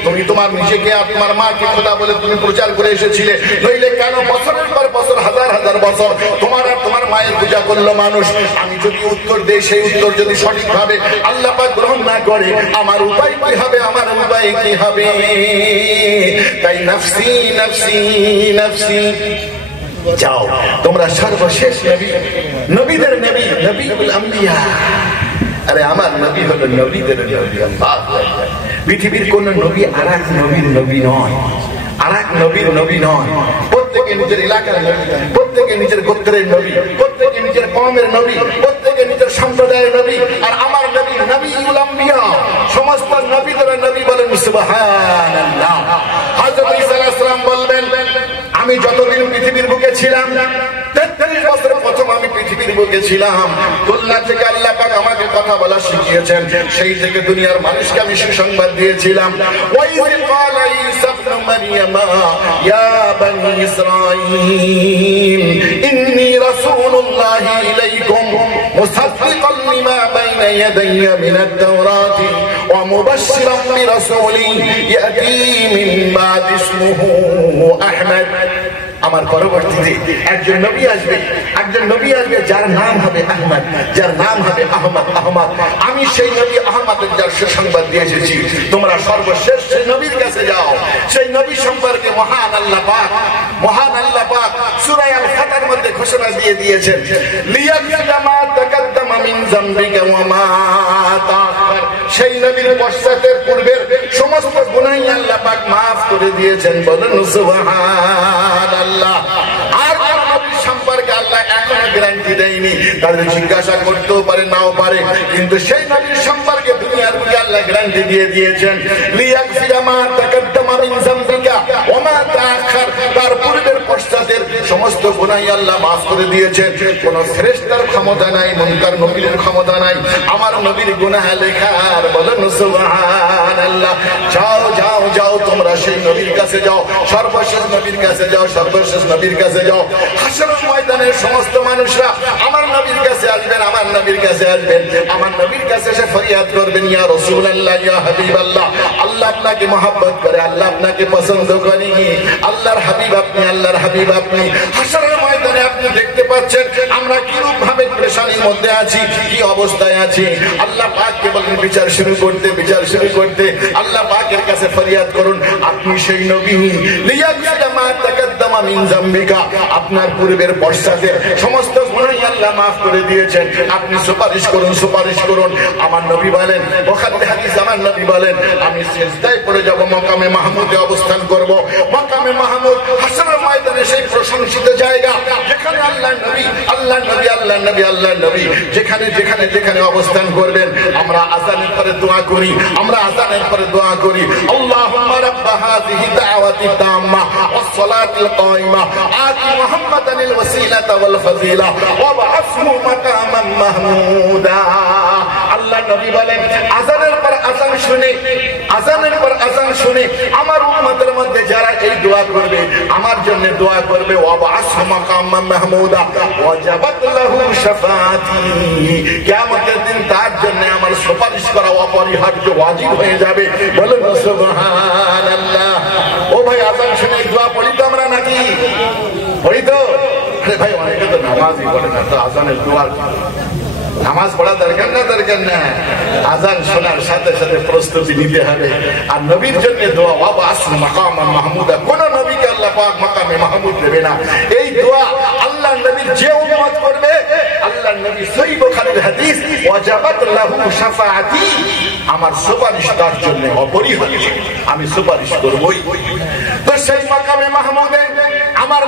তুমি তোমার নিজেকে আর তোমার মাকে খোদা বলে তুমি প্রচার করে এসেছিলে, নইলে কেন বছরের পর বছর হাজার হাজার বছর তোমার আর তোমার মায়ের পূজা করলো মানুষ? আমি যদি উত্তর দেই, সেই উত্তর যদি সঠিকভাবে আল্লাহ পাক গ্রহণ না করে, আমার উপায় কি হবে? আমার উপায় কি হবে? তাই নফসি নফসি নফসি। যাও তোমরা সর্বশেষ নবী, নবীদের নবী, নবীউল আম্বিয়া। আরে আমার নবী হলো নবীদের নবী। পৃথিবীর কোন নবী আর এক নবীর নবী নয়, আর এক নবীর নবী নয়। প্রত্যেকে নিজের এলাকার নবী, প্রত্যেকে নিজের গোত্রের নবী, প্রত্যেকে নিজের কওমের নবী, প্রত্যেকে নিজের সম্প্রদায়ের নবী। আর আমার নবী নবীউল আম্বিয়া, সমস্ত নবীদের নবী। বলেন সুবহানাল্লাহ। হযরত ঈসা আলাইহিস সালাম বলবেন, আমি যতদিন পৃথিবীর বুকে ছিলাম, 43 বছর প্রথম আমি পৃথিবীর বুকে ছিলাম, তুলনা থেকে আল্লাহ পাক আমাকে কথা বলা শিখিয়েছেন। সেই থেকে দুনিয়ার মানুষকে আমি সুসংবাদ দিয়েছিলাম। ওয়াইয ক্বালা ঈসা ইবনে মারইয়াম ইয়া বনী ইসরাঈল ইন্নী রাসূলুল্লাহি ইলাইকুম মুসাদ্দিকান লিমা বাইনা ইয়াদাইয়া মিনাত তাওরাতি ওয়া মুবাশশিরান বিরাসূলিন ইয়াতি মিন বাদি ইসমুহু আহমদ। আমার পরবর্তীতে একজন নবী আসবে, একজন নবী আসবে যার নাম হবে আহমদ, যার নাম হবে আহমদ। আহমদ, আমি সেই নবী আহমদের যার সুসংবাদ দিয়ে এসেছি। তোমরা সর্বশেষ সেই নবীর কাছে যাও। সেই নবী সম্পর্কে মহান আল্লাহ পাক, মহান আল্লাহ পাক সূরা আল ফাতহার মধ্যে ঘোষণা দিয়ে দিয়েছেন, লিয়াগফিরা মা তাকাদ্দামা মিন যামবিকা ওয়া মা তাআখার। সেই নবীর পশ্চাতের পূর্বের সমস্ত গুনাহ আল্লাহ পাক maaf করে দিয়েছেন। বলেন সুবহানাল্লাহ। আর নবী সম্পর্কে আল্লাহ এখনো গ্যারান্টি দেয়নি, তাদের জিজ্ঞাসা করতেও পারে, নাও পারে, কিন্তু সেই নবীর সম্পর্কে দুনিয়ার বুকে আল্লাহ গ্যারান্টি দিয়ে দিয়েছেন, লিয়াগফিরা মা তাকাদ্দামা মিন যামবিকা ওয়া মা তাআখার। তার পূর্বের পশ্চাতের সমস্ত গুনাহ আল্লাহ maaf করে দিয়েছেন। কোন ফেরেশতার ক্ষমতা নাই, মুনকার নবীর ক্ষমতা নাই আমার নবীর গুনাহ লেখার। বলেন সুবহানাল্লাহ। যাও যাও যাও তোমরা সেই নবীর কাছে যাও, সর্বশেষ নবীর কাছে যাও, সর্বশেষ নবীর কাছে যাও। হাসরের ময়দানের সমস্ত মানুষরা আমার নবীর কাছে আসবেন, আমার নবীর কাছে আসবেন, আমার নবীর কাছে এসে ফরিয়াদ করবেন, ইয়া রাসূলুল্লাহ, ইয়া হাবিবাল্লাহ, আল্লাহ আপনাকে মহব্বত করে, আল্লাহ আপনাকে পছন্দ করে, আল্লাহর হাবিব আপনি, আল্লাহর হাবিব আপনি। হাসরের ময়দানে আপনি দেখতে পাচ্ছেন আমরা কিরূপ ভাবে পেরেশানির মধ্যে আছি, কি অবস্থায় আছি। আল্লাহ পাককে বলেন বিচার শুরু করতে, বিচার শুরু করতে। আল্লাহ পাকের কাছে ফরিয়াদ করুন, আপনি সেই নবী, লিয়াগফিরা মা তাকাদ্দামা মিন যামবিকা, আপনার পূর্বের পশ্চাতের সমস্ত গুনাহ আল্লাহ maaf করে দিয়েছেন, আপনি সুপারিশ করুন, সুপারিশ করুন। আমার নবী বলেন, বুখারীর হাদিস, আমার নবী বলেন, আমি সিজদায় পড়ে যাব, মাকামে মাহমুদে অবস্থান করব। মাকামে মাহমুদ হাসরের ময়দানে সেই প্রশংসিত জায়গা, যেখানে আল্লাহর নবী, আল্লাহর নবী, আল্লাহর নবী, আল্লাহর নবী যেখানে যেখানে যেখানে অবস্থান করবেন। আমরা আযানের পরে দোয়া করি, আমরা আযানের পরে দোয়া করি, আল্লাহুম্মা রাব্বা হাযিহি দাওয়াতি তাম্মা ওয়াস সালাতিল কায়িমা আতি মুহাম্মাদানিল ওয়াসিলাতা ওয়াল ফাযিলা ওয়া বা'আথহু মাকামান মাহমুদা। আল্লাহর নবী বলেন, আযানের পর আযান শুনে, আযানের পর আযান শুনে আমার উম্মতের মধ্যে যারা এই দোয়া করবে, আমার জন্য দোয়া করবে, ওয়া বা'আথহু মাকামান মাহমুদা ওয়াজাবাত লাহু শাফাআতি, কিয়ামতের দিন তার জন্য আমার সুপারিশ করা অপরিহার্য, ওয়াজিব হয়ে যাবে। বলুন সুবহানাল্লাহ। ও ভাই, আযান শুনে দোয়া পড়ি তো আমরা নাকি? পড়ি তো? আরে ভাই, অনেকে তো নামাজই পড়ে না, তো আযানের দোয়া, নামাজ পড়া দরকার না? দরকার না। আযান শোনার সাথে সাথে প্রস্তুতি নিতে হবে। আর নবীর জন্য দোয়া, ওয়া বা'আথহু মাকামান মাহমুদা, কোন নবীকে আল্লাহ পাক মাকামে মাহমুদ দেবে না। এই দোয়া আল্লাহ নবীর যে উম্মত করবে, আল্লাহ নবী সহিহ বুখারীর হাদিস, ওয়াজাবাত লাহু শাফাআতি, আমার সুপারিশ তার জন্য অপরিহার্য, আমি সুপারিশ করবই। তো সেই মাকামে মাহমুদে আমার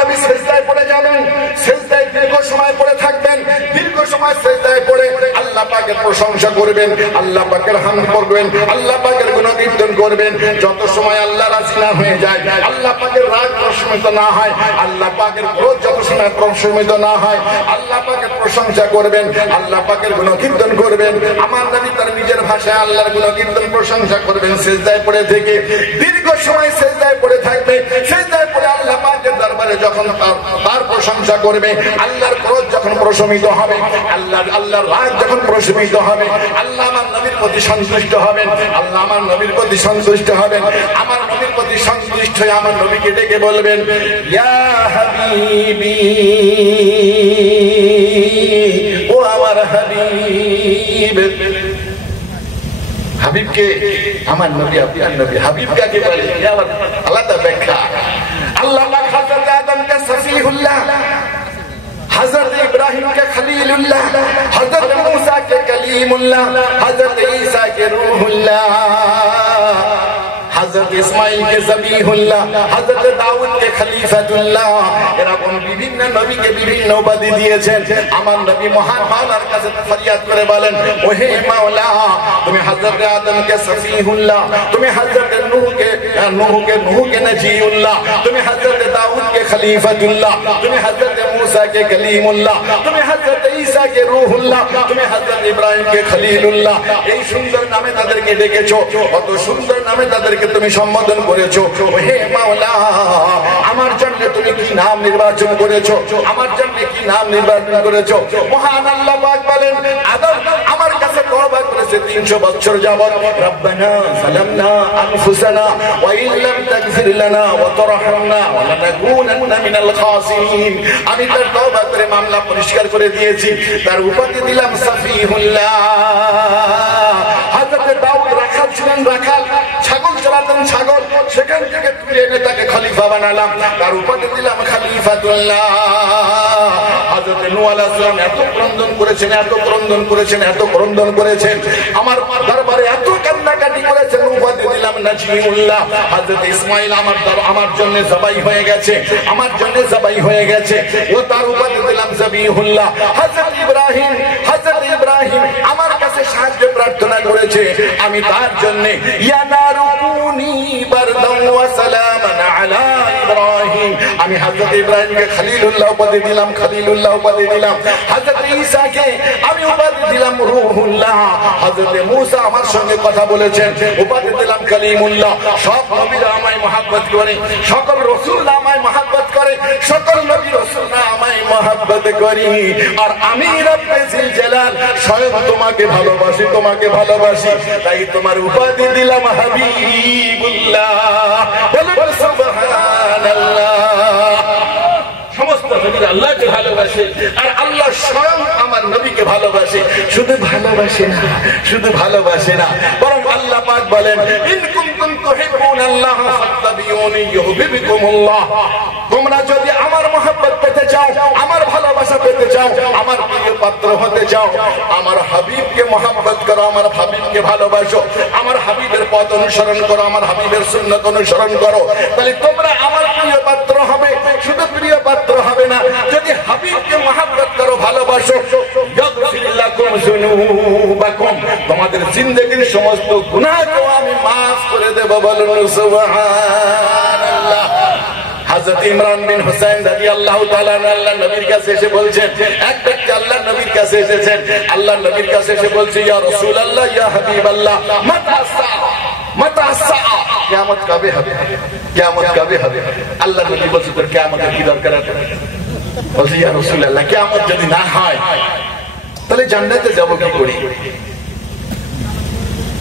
নবী সিজদায় পড়ে যাবেন, সিজদায় দীর্ঘ সময় পড়ে থাকবেন, দীর্ঘ সময় সিজদায় পড়ে আল্লাহ পাকের প্রশংসা করবেন, আল্লাহ পাকের হামদ করবেন, আল্লাহ পাকের গুণকীর্তন করবেন। যত সময় আল্লাহ রাজি না হয়ে যায়, আল্লাহ পাকের রাগ প্রশমিত না হয়, আল্লাহ পাকের ক্রোধ যত সময় প্রশমিত না হয়, আল্লাহ পাকের প্রশংসা করবেন, আল্লাহ পাকের গুণকীর্তন করবেন। আমার নবী তার নিজের ভাষায় আল্লাহর গুণকীর্তন প্রশংসা করবেন সিজদায় পড়ে থেকে। দীর্ঘ সময় সেজদায় পড়ে থাকবে, সেজদায় পড়ে আল্লাহ পাকের দরবারে যখন তার প্রশংসা করবে, আল্লাহর ক্রোধ যখন প্রশমিত হবে, আল্লাহর রাগ যখন প্রশমিত হবে, আল্লাহ আমার নবীর প্রতি সন্তুষ্ট হবেন, আল্লাহ আমার নবীর প্রতি সন্তুষ্ট হবেন। আমার নবীর প্রতি সন্তুষ্ট হয়ে আমার নবীকে ডেকে বলবেন, ইয়া হাবিবি, ও আমার হাবিব। হাবিবকে আমার নবী, আপনার নবী। হাবিব কাকে বলে আবার আলাদা ব্যাখ্যা। আল্লাহ হযরত আদমকে সফিহুল্লাহ, হযরত ইব্রাহিমকে খলিলুল্লাহ, হযরত মুসাকে কলিমুল্লাহ, হযরত ঈসাকে রূহুল্লাহ, হযরত ইসমাঈলকে জবিহুল্লাহ, হযরত দাউদকে খলিফাতুল্লাহ, এরকম বিভিন্ন নবীকে বিভিন্ন উপাধি দিয়েছেন। আমার নবী মহান মাওলার কাছে ফরিয়াদ করে বলেন, ওহে মাওলা, তুমি হযরত আদমকে সফিহুল্লাহ, তুমি হযরত নূহকে নজিউল্লাহ, তুমি হযরত দাউদকে খলিফাতুল্লাহ, তুমি হযরত মুসাকে কলিমুল্লাহ, তুমি হযরত ঈসাকে রূহুল্লাহ, তুমি হযরত ইব্রাহিমকে খলিলুল্লাহ। এই সুন্দর নামে তাদেরকে ডেকেছো, কত সুন্দর নামে তাদেরকে তুমি সম্বোধন করেছো। হে মাওলা, আমার জন্য তুমি কি নাম নির্বাচন করেছো, আমার জন্য কি নাম নির্বাচন করেছো? মহান আল্লাহ পাক বলেন, আদম আমার কাছে তওবা করেছে 300 বছর যাবত। রব্বানা যালামনা আনফুসানা ওয়া ইল্লাম তাগফির লানা ওয়া তারহামনা ওয়া লানাকুনান্না মিনাল খাসিরিন। আমি তার তওবা করে মামলা পরিষ্কার করে দিয়েছি, তার উপাধি দিলাম সফিহুল্লাহ। হযরত দাউদ রাখাল ছিলেন, রাখাল, ছাগল চড়াতেন, ছাগল, সেখান থেকে তুলে এনে তাকে খলিফা বানালাম, তার উপাধি দিলাম খলিফাতুল্লাহ। হযরত নূহ আলাইহিস সালাম এত ক্রন্দন করেছেন, এত ক্রন্দন করেছেন, এত ক্রন্দন করেছেন, আমার দরবারে এত কান্নাকাটি করেছেন, উপাধি দিলাম নাজিমুল্লাহ। হযরত ইসমাঈল আমার জন্য জবাই হয়ে গেছে, আমার জন্য জবাই হয়ে গেছে, ও তার উপাধি দিলাম জবিহুল্লাহ। হযরত ইব্রাহিম আমার কাছে সাহায্য প্রার্থনা করেছে, আমি তার জন্য ইয়া নারুকুনি বারদান ওয়া সালামান আলা ইব্রাহিম, আমি হযরত ইব্রাহিমকে খলিলুল্লাহ উপাধি দিলাম, খলিলুল্লাহ উপাধি দিলাম। হযরত ঈসাকে আমি উপাধি দিলাম রূহুল্লাহ। হযরত মুসা আমার সঙ্গে কথা বলেছেন, উপাধি দিলাম কলিমুল্লাহ। সব নবীরা আমায় মহব্বত করে, সকল রাসূলরা আমায় মহব্বত করে, সকল নবী রাসূলরা আমায় মহব্বত করি, আর আমি রব্বে জিল জালাল স্বয়ং তোমাকে ভালোবাসি, তোমাকে ভালোবাসি, তাই তোমার উপাধি দিলাম হাবিবুল্লাহ। বলুন সুবহানাল্লাহ। সমস্ত নবীরা আল্লাহকে ভালোবাসে, আর আল্লাহ স্বয়ং আমার নবীকে ভালোবাসে। শুধু ভালোবাসে না, শুধু ভালোবাসে না, বরং আল্লাহ পাক বলেন, ইন কুনতুম তুহিব্বুনাল্লাহ ফাত্তাবিউনি ইউহিব্বুকুমুল্লাহ। তোমরা যদি আমার মহব্বত পেতে চাও, আমার ভালোবাসা পেতে চাও, আমার প্রিয় পাত্র হতে চাও, আমার হাবিবকে মহব্বত করো, আমার হাবিবকে ভালোবাসো, আমার হাবিবের পথ অনুসরণ করো, আমার হাবিবের সুন্নাত অনুসরণ করো, তাহলে তোমরা আমার প্রিয় পাত্র হবে। শুধু প্রিয় পাত্র হবে না, যদি হাবিবকে মহব্বত করো, ভালোবাসো, ইয়াগফির লাকুম যুনুবাকুম, তোমাদের জিন্দেগীর সমস্ত গুনাহকে আমি মাফ করে দেব। বলুন সুবহানাল্লাহ। হযরত ইমরান বিন হুসাইন রাদিয়াল্লাহু তাআলা আল্লাহ নবীর কাছে এসে বলছেন, এক ব্যক্তি আল্লাহ নবীর কাছে এসেছেন, আল্লাহ নবীর কাছে এসে বলছে, ইয়া রাসূলুল্লাহ, ইয়া হাবিবাল্লাহ, মাতা সাআ, মাতা সাআ, কিয়ামত কবে হবে, কিয়ামত কবে হবে? আল্লাহ নবী বলছে, তোর কিয়ামতের কি দরকার আছে? বলছে, ইয়া রাসূলুল্লাহ, কিয়ামত যদি না হয় তাহলে জান্নাতে যাব কি করে?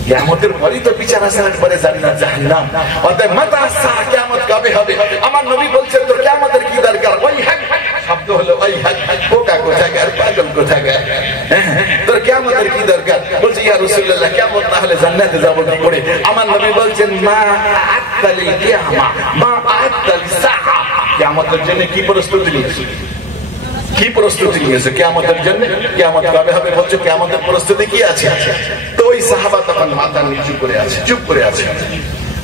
কিয়ামতের পরেই তো বিচার আছে, পরে জান্নাত জাহান্নাম। অতএব মাতা সাআ, কিয়ামত কবে হবে? আমার নবী বলছেন, তোর কিয়ামতের কি দরকার? ওই হক শব্দ হলো ওই হক, বোকা কোথাকার, পাগল কোথাকার, তোর কিয়ামতের কি দরকার? বলছে, ইয়া রাসূলুল্লাহ, কিয়ামত না হলে জান্নাতে যাব কি করে? আমার নবী বলছেন, মা আতালিল কিয়ামা, মা আতালিস সাআ, কিয়ামতের জন্য কি প্রস্তুতি নিয়েছো, কি প্রস্তুতি নিয়েছে কিয়ামতের জন্য? কিয়ামত কবে হবে বলছে, কিয়ামতের প্রস্তুতি কি আছে? তো ওই সাহাবা তখন মাথা নিচু করে আছে, চুপ করে আছে।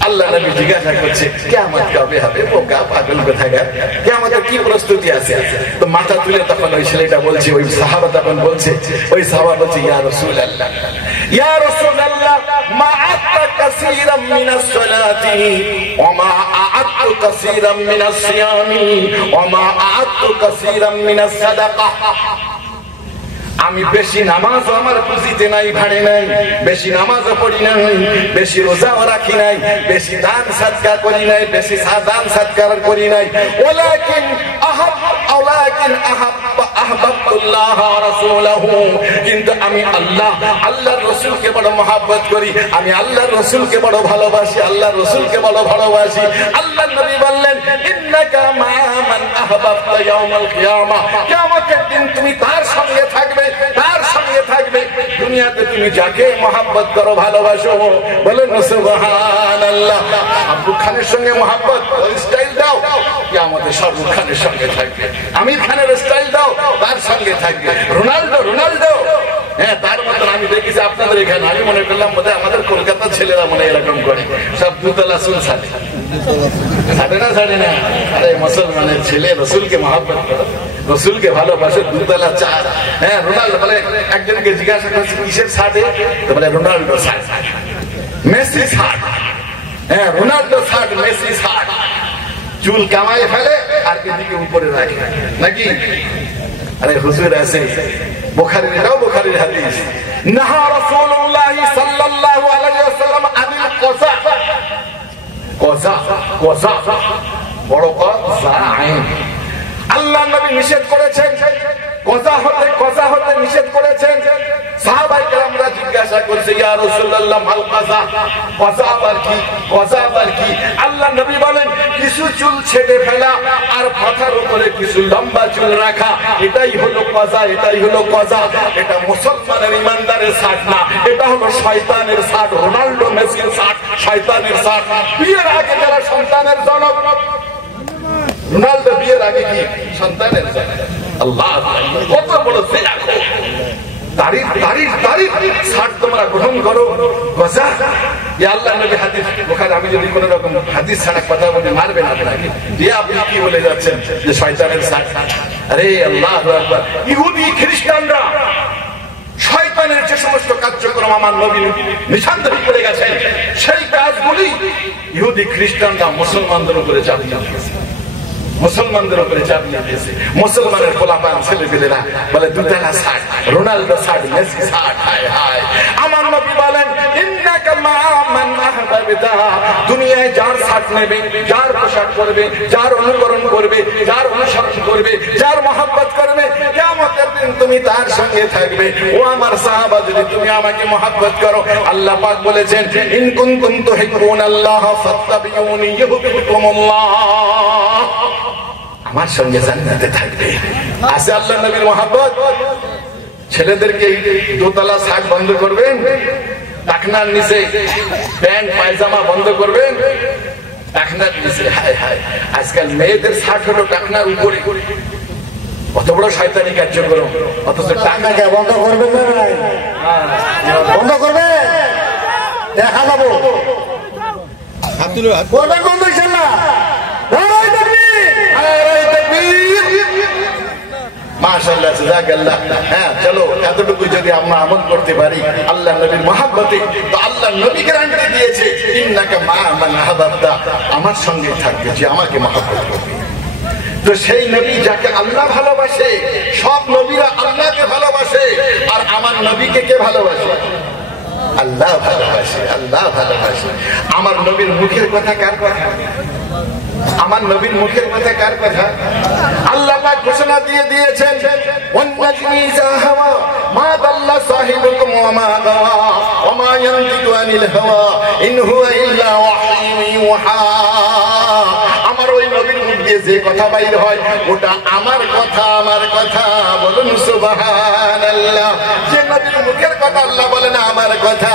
আল্লাহ নবী জিজ্ঞাসা করছে, কিয়ামত কবে হবে? বোকা পাগল কোথাকার, কিয়ামতের কি প্রস্তুতি আছে? তো মাথা তুলে তখন ওই ছেলেটা বলছে, ওই সাহাবা তখন বলছে, ওই সাহাবা বলছে, ইয়া রাসূলুল্লাহ, ইয়া রাসূলুল্লাহ, মা আ'তা কাসীরাম মিনাস সালাতি ওয়া মা আ'তু কাসীরাম মিনাস সিয়ামি ওয়া মা আ'তু কাসীরাম মিনাস সাদাকাহ। আমি বেশি নামাজ আমার পুঁজিতে নাই, ভাড়ে নাই, বেশি নামাজও পড়ি নাই, বেশি রোজাও রাখি নাই, বেশি দান সদকা করি নাই, বেশি দান সদকা করি নাই। ওয়ালাকিন আহবাবতুল্লাহ ওয়া রাসূলুহু, কিন্তু আমি আল্লাহর রাসূলকে বড় মহব্বত করি, আমি আল্লাহর রাসূলকে বড় ভালোবাসি, আল্লাহর রাসূলকে বড় ভালোবাসি। আল্লাহর নবী বললেন, ইন্নাকা মা মান আহবাবতা ইয়াউমাল কিয়ামা, কিয়ামতের দিন তুমি তার সঙ্গে থাকবে, তার সঙ্গে থাকবে। দুনিয়াতে তুমি যাকে মহব্বত করো, ভালোবাসো, বলেন সুবহানাল্লাহ। শাহরুখ খানের সঙ্গে মহব্বত স্টাইল দাও, কিয়ামতে শাহরুখ খানের সঙ্গে থাকবে। আমির খানের স্টাইল দাও, তার সঙ্গে থাকবে। রোনাল্ডো, হ্যাঁ, তার মতন আমি দেখেছি আপনাদের এখানে। আমি মনে করলাম বোধহয় আমাদের কলকাতার ছেলেরা মনে এরকম করে, সব দুতলা চুল ছাড়ে না। আরে মুসলমানের ছেলে রসুলকে মহব্বত করে, রসুলকে ভালোবাসে, দুতলা চার। হ্যাঁ, রোনাল্ডো বলে, একজনকে জিজ্ঞাসা করেছে কিসের ছাড়ে, তো বলে রোনাল্ডো ছাড়, মেসি ছাড়। হ্যাঁ, রোনাল্ডো ছাড়, মেসি ছাড়। চুল কামাই ফেলে আর এদিকে উপরে রাখে নাকি? আরে হুজুর আছে, বুখারীর হাদিস, নাহা রাসূলুল্লাহ সাল্লাল্লাহু আলাইহি ওয়াসাল্লাম আনিল কযা, বড় কযা আইন। আল্লাহর নবী নিষেধ করেছেন, কযা হতে নিষেধ করেছেন। সাহাবায়ে কেরামরা জিজ্ঞাসা করছে, ইয়া রাসূলুল্লাহ মাল কযা, কযা আবার কি? আল্লাহর নবী বলেন, কিছু চুল ছেড়ে ফেলা আর মাথার উপরে কিছু লম্বা চুল রাখা, এটাই হলো কযা, এটাই হলো কযা। এটা মুসলমানের ইমানদারের ছাট না, এটা হলো শয়তানের ছাট। রোনাল্ডো মেসির ছাট, শয়তানের ছাট। বিয়ের আগে যারা সন্তানের জনক, রোনাল্ডো বিয়ের আগে কি সন্তানের জনক? আল্লাহ কত বড় দেখো, তারিফ ছাড় তোমরা গ্রহণ করো। কযা, ইয়া আল্লাহর নবী হাদিস বুখারী। আমি যদি কোন রকম হাদিস ছাড়া কথা বলি মারবেন আপনাকে, যে আপনি কি বলে যাচ্ছেন যে শয়তানের ছাড়? আরে আল্লাহু আকবার। ইহুদি খ্রিস্টানরা শয়তানের যে সমস্ত কার্যক্রম আমার নবী নিষেধ করে গেছেন, সেই কাজগুলি ইহুদি খ্রিস্টানরা মুসলমানদের উপরে চাপিয়ে দিয়েছে, মুসলমানদের উপরে চাপিয়ে দিয়েছে। মুসলমানের পোলাপান ছেলেপেলেরা বলে দুতলা ছাড়, রোনাল্ডো ছাড়, মেসি ছাড়। হায় হায়, আমার নবী বলেন, ইন্নাকা মা মান আহবাবতা, দুনিয়ায় যার ছাড় নেবে, যার পোশাক করবে, যার অনুকরণ করবে, যার অনুসরণ করবে, যার মহব্বত করবে, কিয়ামতের দিন তুমি তার সঙ্গে থাকবে। ও আমার সাহাবা, যদি তুমি আমাকে মহব্বত করো, আল্লাহ পাক বলেছেন, ইন কুনতুম তুহিব্বুনাল্লাহ ফাত্তাবিউনি ইউহিব্বুকুমুল্লাহ, আমার সঙ্গে জান্নাতে থাকবে। আছে আল্লাহর নবীর মহব্বত। ছেলেদেরকে দোতলা শার্ট বন্ধ করবেন, টাকনার নিচে প্যান্ট পায়জামা বন্ধ করবেন, টাকনার নিচে। হায় হায়, আজকাল মেয়েদের শার্ট হলো টাকনার উপরে। কত বড় শয়তানি কার্যক্রম। অথচ টাকনাকে বন্ধ করবেন না, বন্ধ করবে, দেখা যাবো। মাশাআল্লাহ, জাযাকাল্লাহ। হ্যাঁ, চলো এতটুকু যদি আমরা আমল করতে পারি আল্লাহর নবীর মহব্বতে, তো আল্লাহর নবী গ্যারান্টি দিয়েছে, ইন্নাকা মা মান আহবাবতা, আমার সঙ্গে থাকবে যে আমাকে মহব্বত করবে। তো সেই নবী যাকে আল্লাহ ভালোবাসে, সব নবীরা আল্লাহকে ভালোবাসে, আর আমার নবীকে কে ভালোবাসে? আল্লাহ ভালোবাসে, আল্লাহ ভালোবাসে। আমার নবীর মুখের কথা কার কথা? আমার নবীর মুখের কথা কার কথা? আল্লাহ পাক ঘোষণা দিয়ে দিয়েছেন, ওয়ান নাজমি ইযা হাওয়া মা দাল্লা সাহিবুকুম ওয়া মা গাওয়া ওয়া মা ইয়ানতিকু আনিল হাওয়া ইন হুয়া ইল্লা ওয়াহয়ুন ইউহা। আমার ওই নবীর মুখ দিয়ে যে কথা বাইর হয় ওটা আমার কথা, আমার কথা। বলুন সুবহানাল্লাহ। যে নবীর মুখের কথা আল্লাহ বলেন আমার কথা।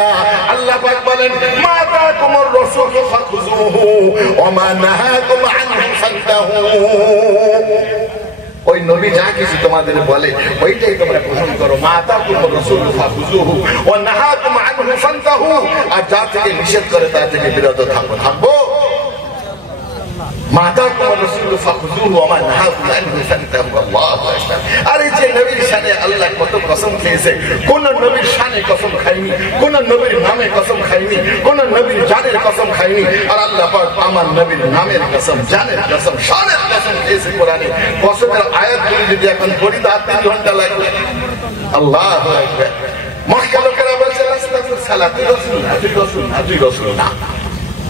আল্লাহ পাক বলেন, মা তাকুমুর রাসূল ফাখুযুহু ওয়া মা নাহাকুম আনহু ফান্তাহু। ওই নবী যা কিছু তোমাদের বলে ওইটাই তোমরা গ্রহণ করো। মা তাকুমুর রাসূল ফাখুযুহু ওয়া নাহাকুম আনহু ফান্তাহু। আর যা থেকে নিষেধ করে তা থেকে বিরত থাকবো। মাতাকুম রাসূল ফাখুযুহু ওয়া মা নাহাকুম আনহু ফান্তাহু। আল্লাহু আকবার। আর এই যে নবীর শানে আল্লাহ কত কসম খেয়েছে, কোন নবীর শানে কসম খাইনি, কোন নবীর নামে কসম খাইনি, কোন নবীর জানের কসম খাইনি। আর আল্লাহ পাক আমার নবীর নামের কসম, জানের কসম, শানের কসম খেয়েছে কোরআনে। কসমের আয়াতগুলো যদি এখন পড়ি তা 3 ঘন্টা লাগবে। আল্লাহু আকবার। মক্কা লোকেরা বলছে রাসূলুল্লাহ সালাতু রাসূলুল্লাহ, তুই রাসূল না,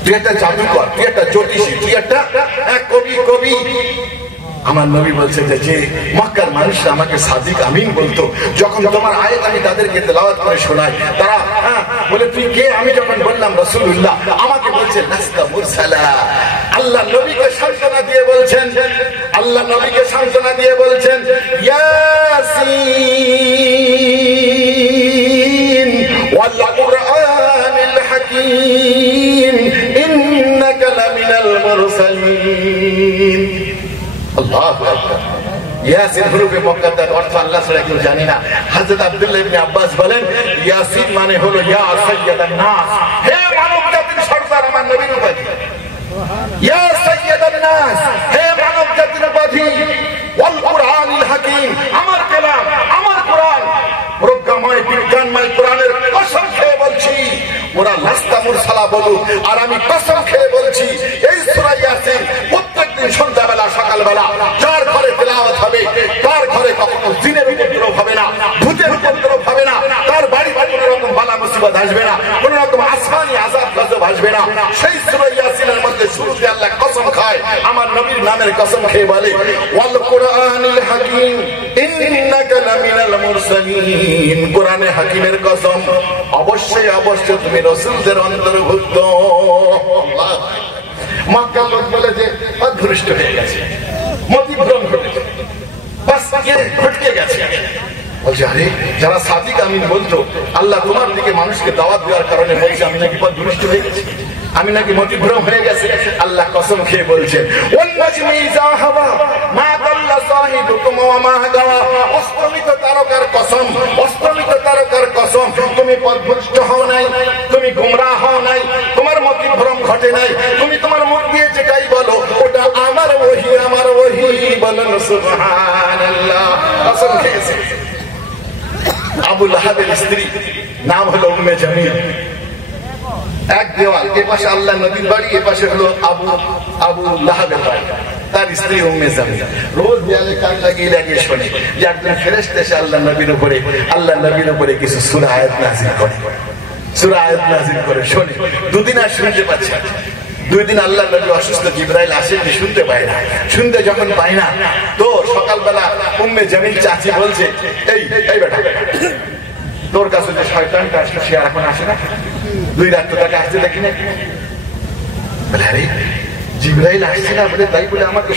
তুই একটা জাদুকর, তুই একটা জ্যোতিষী, তুই একটা কবি। আমার নবী বলছে যে মক্কার মানুষরা আমাকে সাদিক আমিন বলতো, যখন তোমার আয়াত আমি তাদেরকে তেলাওয়াত করে শোনাই, তারা বলে তুই কে? আমি যখন বললাম রাসূলুল্লাহ, আমাকে বলছে লাস্তা মুরসালা। আল্লাহ নবীকে সান্ত্বনা দিয়ে বলছেন, আল্লাহ নবীকে সান্ত্বনা দিয়ে বলছেন ইয়াসিন ওয়াল কুরআনিল হাকীম ইন্নাকা লামিনাল মুরসালিন। আল্লাহু আকবার। ইয়াসিন হরফে মুকদ্দার অর্থ আল্লাহ ছাড়া কেউ জানে না। হযরত আব্দুল্লাহ ইবনে আব্বাস বলেন ইয়াসিন মানে হলো ইয়া সাইয়্যিদান নাস, হে মানব জাতির সরদার। আমার নবীর উপাধি ইয়া সাইয়্যিদান নাস, হে মানব জাতির উপাধি। ওয়াল কুরআনিল হাকীম, আমার কালাম, আমার কোরআন প্রজ্ঞাময় বিজ্ঞানময় কোরআনের কসম খেয়ে বলছি ওরা লাস্তা মুরসালা বলুক, আর আমি কসম খেয়ে বলছি এই সূরা ইয়াসিন প্রত্যেকদিন সন্ধ্যাবেলা সকালবেলা যার ঘরে তেলাওয়াত হবে, তার ঘরে কখনো জিনের উপদ্রব হবে না, ভূতের উপদ্রব হবে না, তার বাড়ি কোনো রকম বালা মুসিবত আসবে না, কোন রকম আসমানি আযাব গজব আসবে না। সেই সূরা ইয়াসিনের মধ্যে শুরুতে আল্লাহ কসম খায়, আমার নবীর নামের কসম খেয়ে বলে ওয়াল কুরআনিল হাকীম ইন্নাকা লামিনাল মুরসালিন। কোরআনে হাকিমের কসম, অবশ্যই অবশ্যই তুমি রাসূলদের অন্তর্ভুক্ত। মক্কার লোক বলে যে অদৃষ্ট হয়ে গেছে, মতিভ্রম ঘটেছে, বাস ঘটকে গেছে। বলছে আরে যারা সাদিক আমিন বলতো, আল্লাহ তোমার দিকে মানুষকে দাওয়াত দেওয়ার কারণে বলছে আমি নাকি পথভ্রষ্ট হয়ে গেছি, আমি নাকি মতিভ্রম হয়ে গেছে। আল্লাহ কসম খেয়ে বলছেন ওয়ান নাজমি ইযা হাওয়া মা দাল্লা সাহিবুকুম ওয়া মা গাওয়া। অস্তমিত তারকার কসম, অস্তমিত তারকার কসম, তুমি পথভ্রষ্ট হও নাই, তুমি গোমরাহ হও নাই, তোমার মতিভ্রম ঘটে নাই, তুমি তোমার মুখ দিয়ে যেটাই বলো ওটা আমার ওহী, আমার ওহী। বলেন সুবহানাল্লাহ। কসম খেয়েছে। আবু লাহাবের স্ত্রী নাম হলো উম্মে জামিল। এক দেওয়াল, এ পাশে আল্লাহ নবীর বাড়ি, এ পাশে হলো আবু লাহাবের বাড়ি। তার স্ত্রী উম্মে জামিল রোজ দেয়ালে কান লাগিয়ে লাগিয়ে শোনে যে একজন ফেরেশতা এসে আল্লাহ নবীর উপরে কিছু সূরা আয়াত নাযিল করে, সূরা আয়াত নাযিল করে শোনে। দুদিন আর শুনতে পাচ্ছে, 2 দিন আল্লাহ নবী অসুস্থ, জিবরাইল আসে, শুনতে পায় না। শুনতে যখন পায় না তো সকালবেলা উম্মে জামিল চাচি বলছে এই বেটা, তোর কাছে যে শয়তানটা আসলো সে আর এখন আসে না, 2 রাত তো তাকে আসতে দেখি না। বলে আরে জিবরাইল আসছে না বলে তাই বলে আমাকে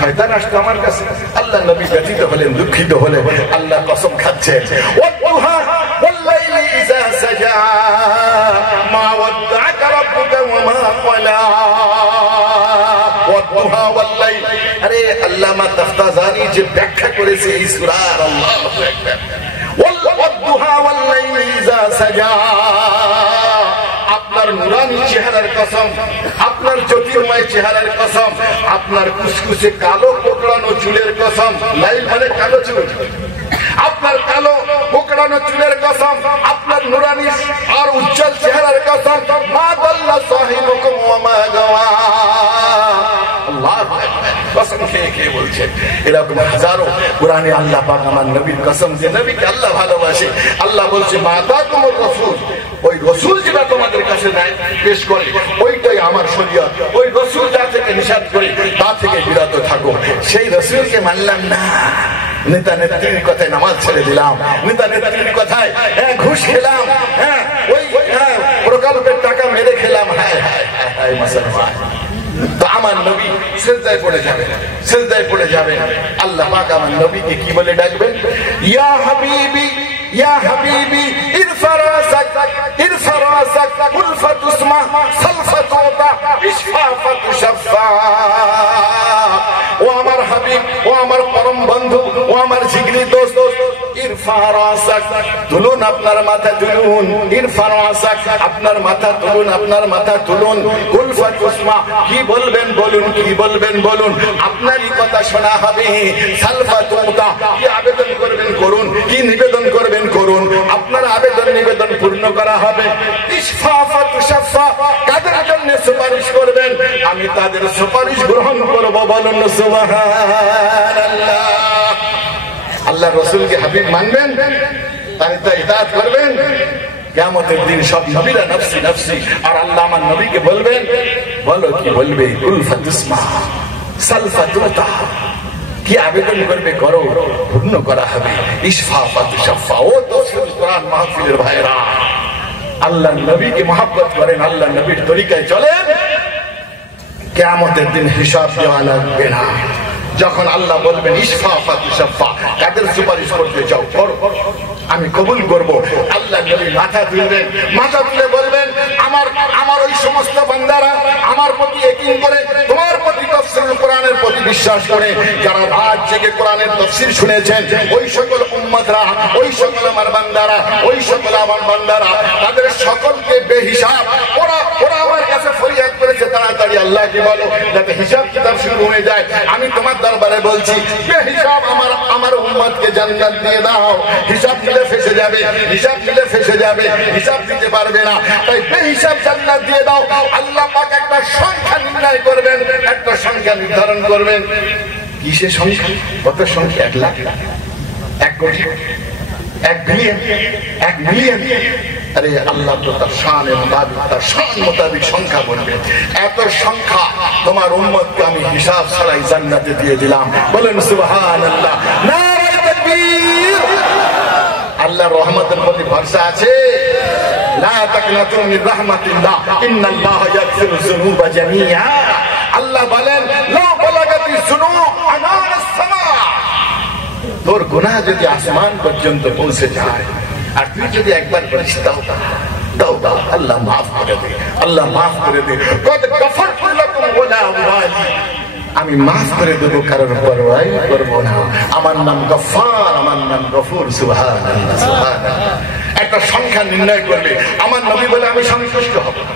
শয়তান আসতো আমার কাছে। আল্লাহ নবী ব্যথিত হলেন, দুঃখিত হলেন। আল্লাহ কসম খাচ্ছেন ওয়াল্লাহি ওয়াল্লাইলি ইযা সাজা মা ওয়াদ্দাআকা রাব্বুকা ওয়া মা ক্বালা। ওয়াদ্দুহা ওয়াল্লাইল, আরে আল্লামা তাফতাজানি যে ব্যাখ্যা করেছে এই সূরার, আল্লাহু আকবার। ওয়াদ্দুহা ওয়াল্লাইলি ইযা সাজা, আপনার নুরানি চেহারার কসম, আপনার জ্যোতির্ময় চেহারার কসম, আপনার কুচকুচে কালো কোকড়ানো চুলের কসম, লাইল মানে কালো চুল, আপনার কালো কোকড়ানো চুলের কসম, আপনার নুরানি আর উজ্জ্বল চেহারার কসম। মা দাল্লা সাহিবুকুম ওয়া মা গাওয়া। আল্লাহু আকবার। কসম খেয়ে খেয়ে বলছেন। এরকম হাজারো কোরআনে আল্লাহ পাক আমার নবীর কসম, যে নবীকে আল্লাহ ভালোবাসে। আল্লাহ বলছে মাতাকুমুর রাসূল, ওই রাসূল যেটা তোমাদের কাছে পেশ করে ওইটাই আমার শরীয়ত। ওই রাসূল যা থেকে নিষেধ করে তা থেকে বিরত থাকো। সেই রাসূলকে মানলাম না, নেতা নেত্রীর কথায় নামাজ ছেড়ে দিলাম, নেতা নেত্রীর কথায় ঘুষ খেলাম, ওই প্রকল্পের টাকা মেরে খেলাম। হ্যাঁ মুসলমান, তো আমার নবী সিজদায় পড়ে যাবেন, সিজদায় পড়ে যাবেন। আল্লাহ পাক আমার নবীকে কি বলে ডাকবেন? ইয়া হাবিবি ইয়া হাবিবি ইরফা রাসাক ইরফা রাসাক কুলফা তুসমা সালফা তুতা ইশফা ফাতুশফা। ও আমার হাবিব, ও আমার পরম বন্ধু, ও আমার জিগরি দোস্ত, ইরফা ইরফা রাসাক, তুলুন আপনার মাথা তুলুন, ইরফা রাসাক, আপনার মাথা তুলুন, আপনার মাথা তুলুন। কুল ফাতুসমা, কি বলবেন বলুন, কি বলবেন বলুন, আপনারই কথা শোনা হবে। সালফা তুতা, কি আবেদন করবেন করুন, কি নিবেদন করবেন করুন, আপনার আবেদন নিবেদন পূর্ণ করা হবে। ইশফা ফাতুশাফা, কাদের জন্য সুপারিশ করবেন, আমি তাদের সুপারিশ গ্রহণ করব, বলুন সুবহানাল্লাহ। আল্লাহ রাসূলকে হাবিব মানবেন, তার ইতাআত করবেন। কিয়ামতের দিন সব নবীরা নফসি নফসি, আর আল্লাহ আমার নবীকে বলবেন, বলো কি বলবে, কুল ফাতুসমা সালফা তুতা, কি আবেদন করবে করো, পূর্ণ করা হবে। ইশফা ফাতুশাফা, ও তাফসীর কোরআন মাহফিলের ভাইরা, আল্লাহ নবীকে মহব্বত করেন, আল্লাহ নবীর তরিকায় চলেন, কিয়ামতের দিন হিসাব দেওয়া লাগবে না। যখন আল্লাহ বলবেন ইশফা ফাতুশাফা, কাদের সুপারিশ করতে চাও করো, আমি কবুল করব। আল্লাহ নবী মাথা তুলবেন, মাথা তুলে বলবেন, আমার ওই সমস্ত বান্দারা আমার প্রতি ইয়াকিন করে, তোমার প্রতি তাফসীরুল কোরআনের প্রতি বিশ্বাস করে, যারা রাত জেগে কোরআনের তাফসীর শুনেছেন, ওই সকল উম্মতরা, ওই সকল আমার বান্দারা, ওই সকল আমার বান্দারা, তাদের সকলকে বেহিসাব ওরা আমার কাছে ফরিয়াদ করেছে, তাড়াতাড়ি আল্লাহকে বলো যাতে হিসাব কিতাব শুরু হয়ে যায়। আমি তোমার দরবারে বলছি, বেহিসাব আমার উম্মতকে জান্নাত দিয়ে দাও। হিসাব দিলে ফেসে যাবে, হিসাব দিলে ফেসে যাবে, হিসাব দিতে পারবে না, তাই বেহিসাব জান্নাত দিয়ে দাও। আল্লাহ পাক একটা সংখ্যা নির্ণয় করবেন, একটা সংখ্যা নির্ধারণ করবেন। কিসের সংখ্যা? কত সংখ্যা? 1 লাখ, 1 কোটি, 1 বিলিয়ন, 1 মিলিয়ন? আরে আল্লাহ তো তার শানের মোতাবিক, তার শান মোতাবিক সংখ্যা বলবেন। এত সংখ্যা তোমার উম্মতকে আমি হিসাব ছাড়াই জান্নাতে দিয়ে দিলাম, বলেন সুবহানাল্লাহ। নারে তাকবীর। আল্লাহর রহমতের প্রতি ভরসা আছে? লা তাকনাতু মিন রাহমাতিল্লাহ, ইন্নাল্লাহা ইয়াগফিরুয যুনুবা জামিআ। আল্লাহ বলেন, লা বালাগাতিয যুনুব আনানাস সামা, তোর গুনাহ যদি আসমান পর্যন্ত পৌঁছে যায়, আর তুই যদি একবার বলিস তাওবা, আল্লাহ মাফ করে দে, আল্লাহ মাফ করে দে। কদ গফরতু লাকুম ওয়ালা উবালি, আমি মাফ করে দেবো, কারোর পরোয়াই করব না। আমার নাম গফফার, আমার নাম গফুর। সুবহানাল্লাহ, সুবহানাল্লাহ। একটা সংখ্যা নির্ণয় করবে, আমার নবী বলে আমি সন্তুষ্ট হব না,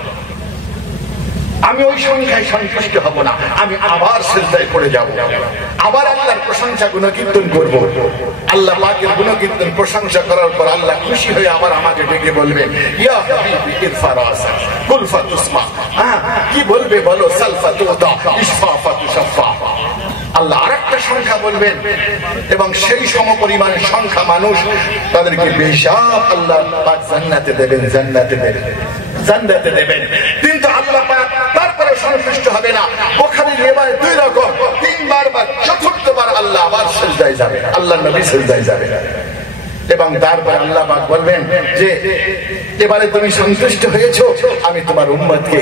আমি ওই সংখ্যায় সন্তুষ্ট হব না, আমি আবার সিজদায় পড়ে যাব, আবার আল্লাহর প্রশংসা গুণকীর্তন করব। আল্লাহ পাকের গুণকীর্তন প্রশংসা করার পর আল্লাহ খুশি হয়ে আবার আমাকে ডেকে বলবেন, ইয়া হাবিবি ইরফা রাসাক কুল ফাতুসমা, কি বলবে বলো, সালফা তুতা ইশফা ফাতুশাফা। আল্লাহ আরেকটা সংখ্যা বলবেন, এবং সেই সমপরিমাণ সংখ্যা মানুষ, তাদেরকে বেশাব আল্লাহ পাক জান্নাতে দেবেন, জান্নাতে দেবেন, জান্নাতে দেবেন। কিন্তু আল্লাহ পাক তারপরে সন্তুষ্ট হবে না। বুখারীর রিওয়ায়াত 2 রকম, 3 বার বা 4বার আল্লাহ আবার সিজদায় যাবে, আল্লাহ নবী সিজদায় যাবে, এবং তারপর আল্লাহ পাক বলবেন যে এবারে তুমি সন্তুষ্ট হয়েছো, আমি তোমার উম্মতকে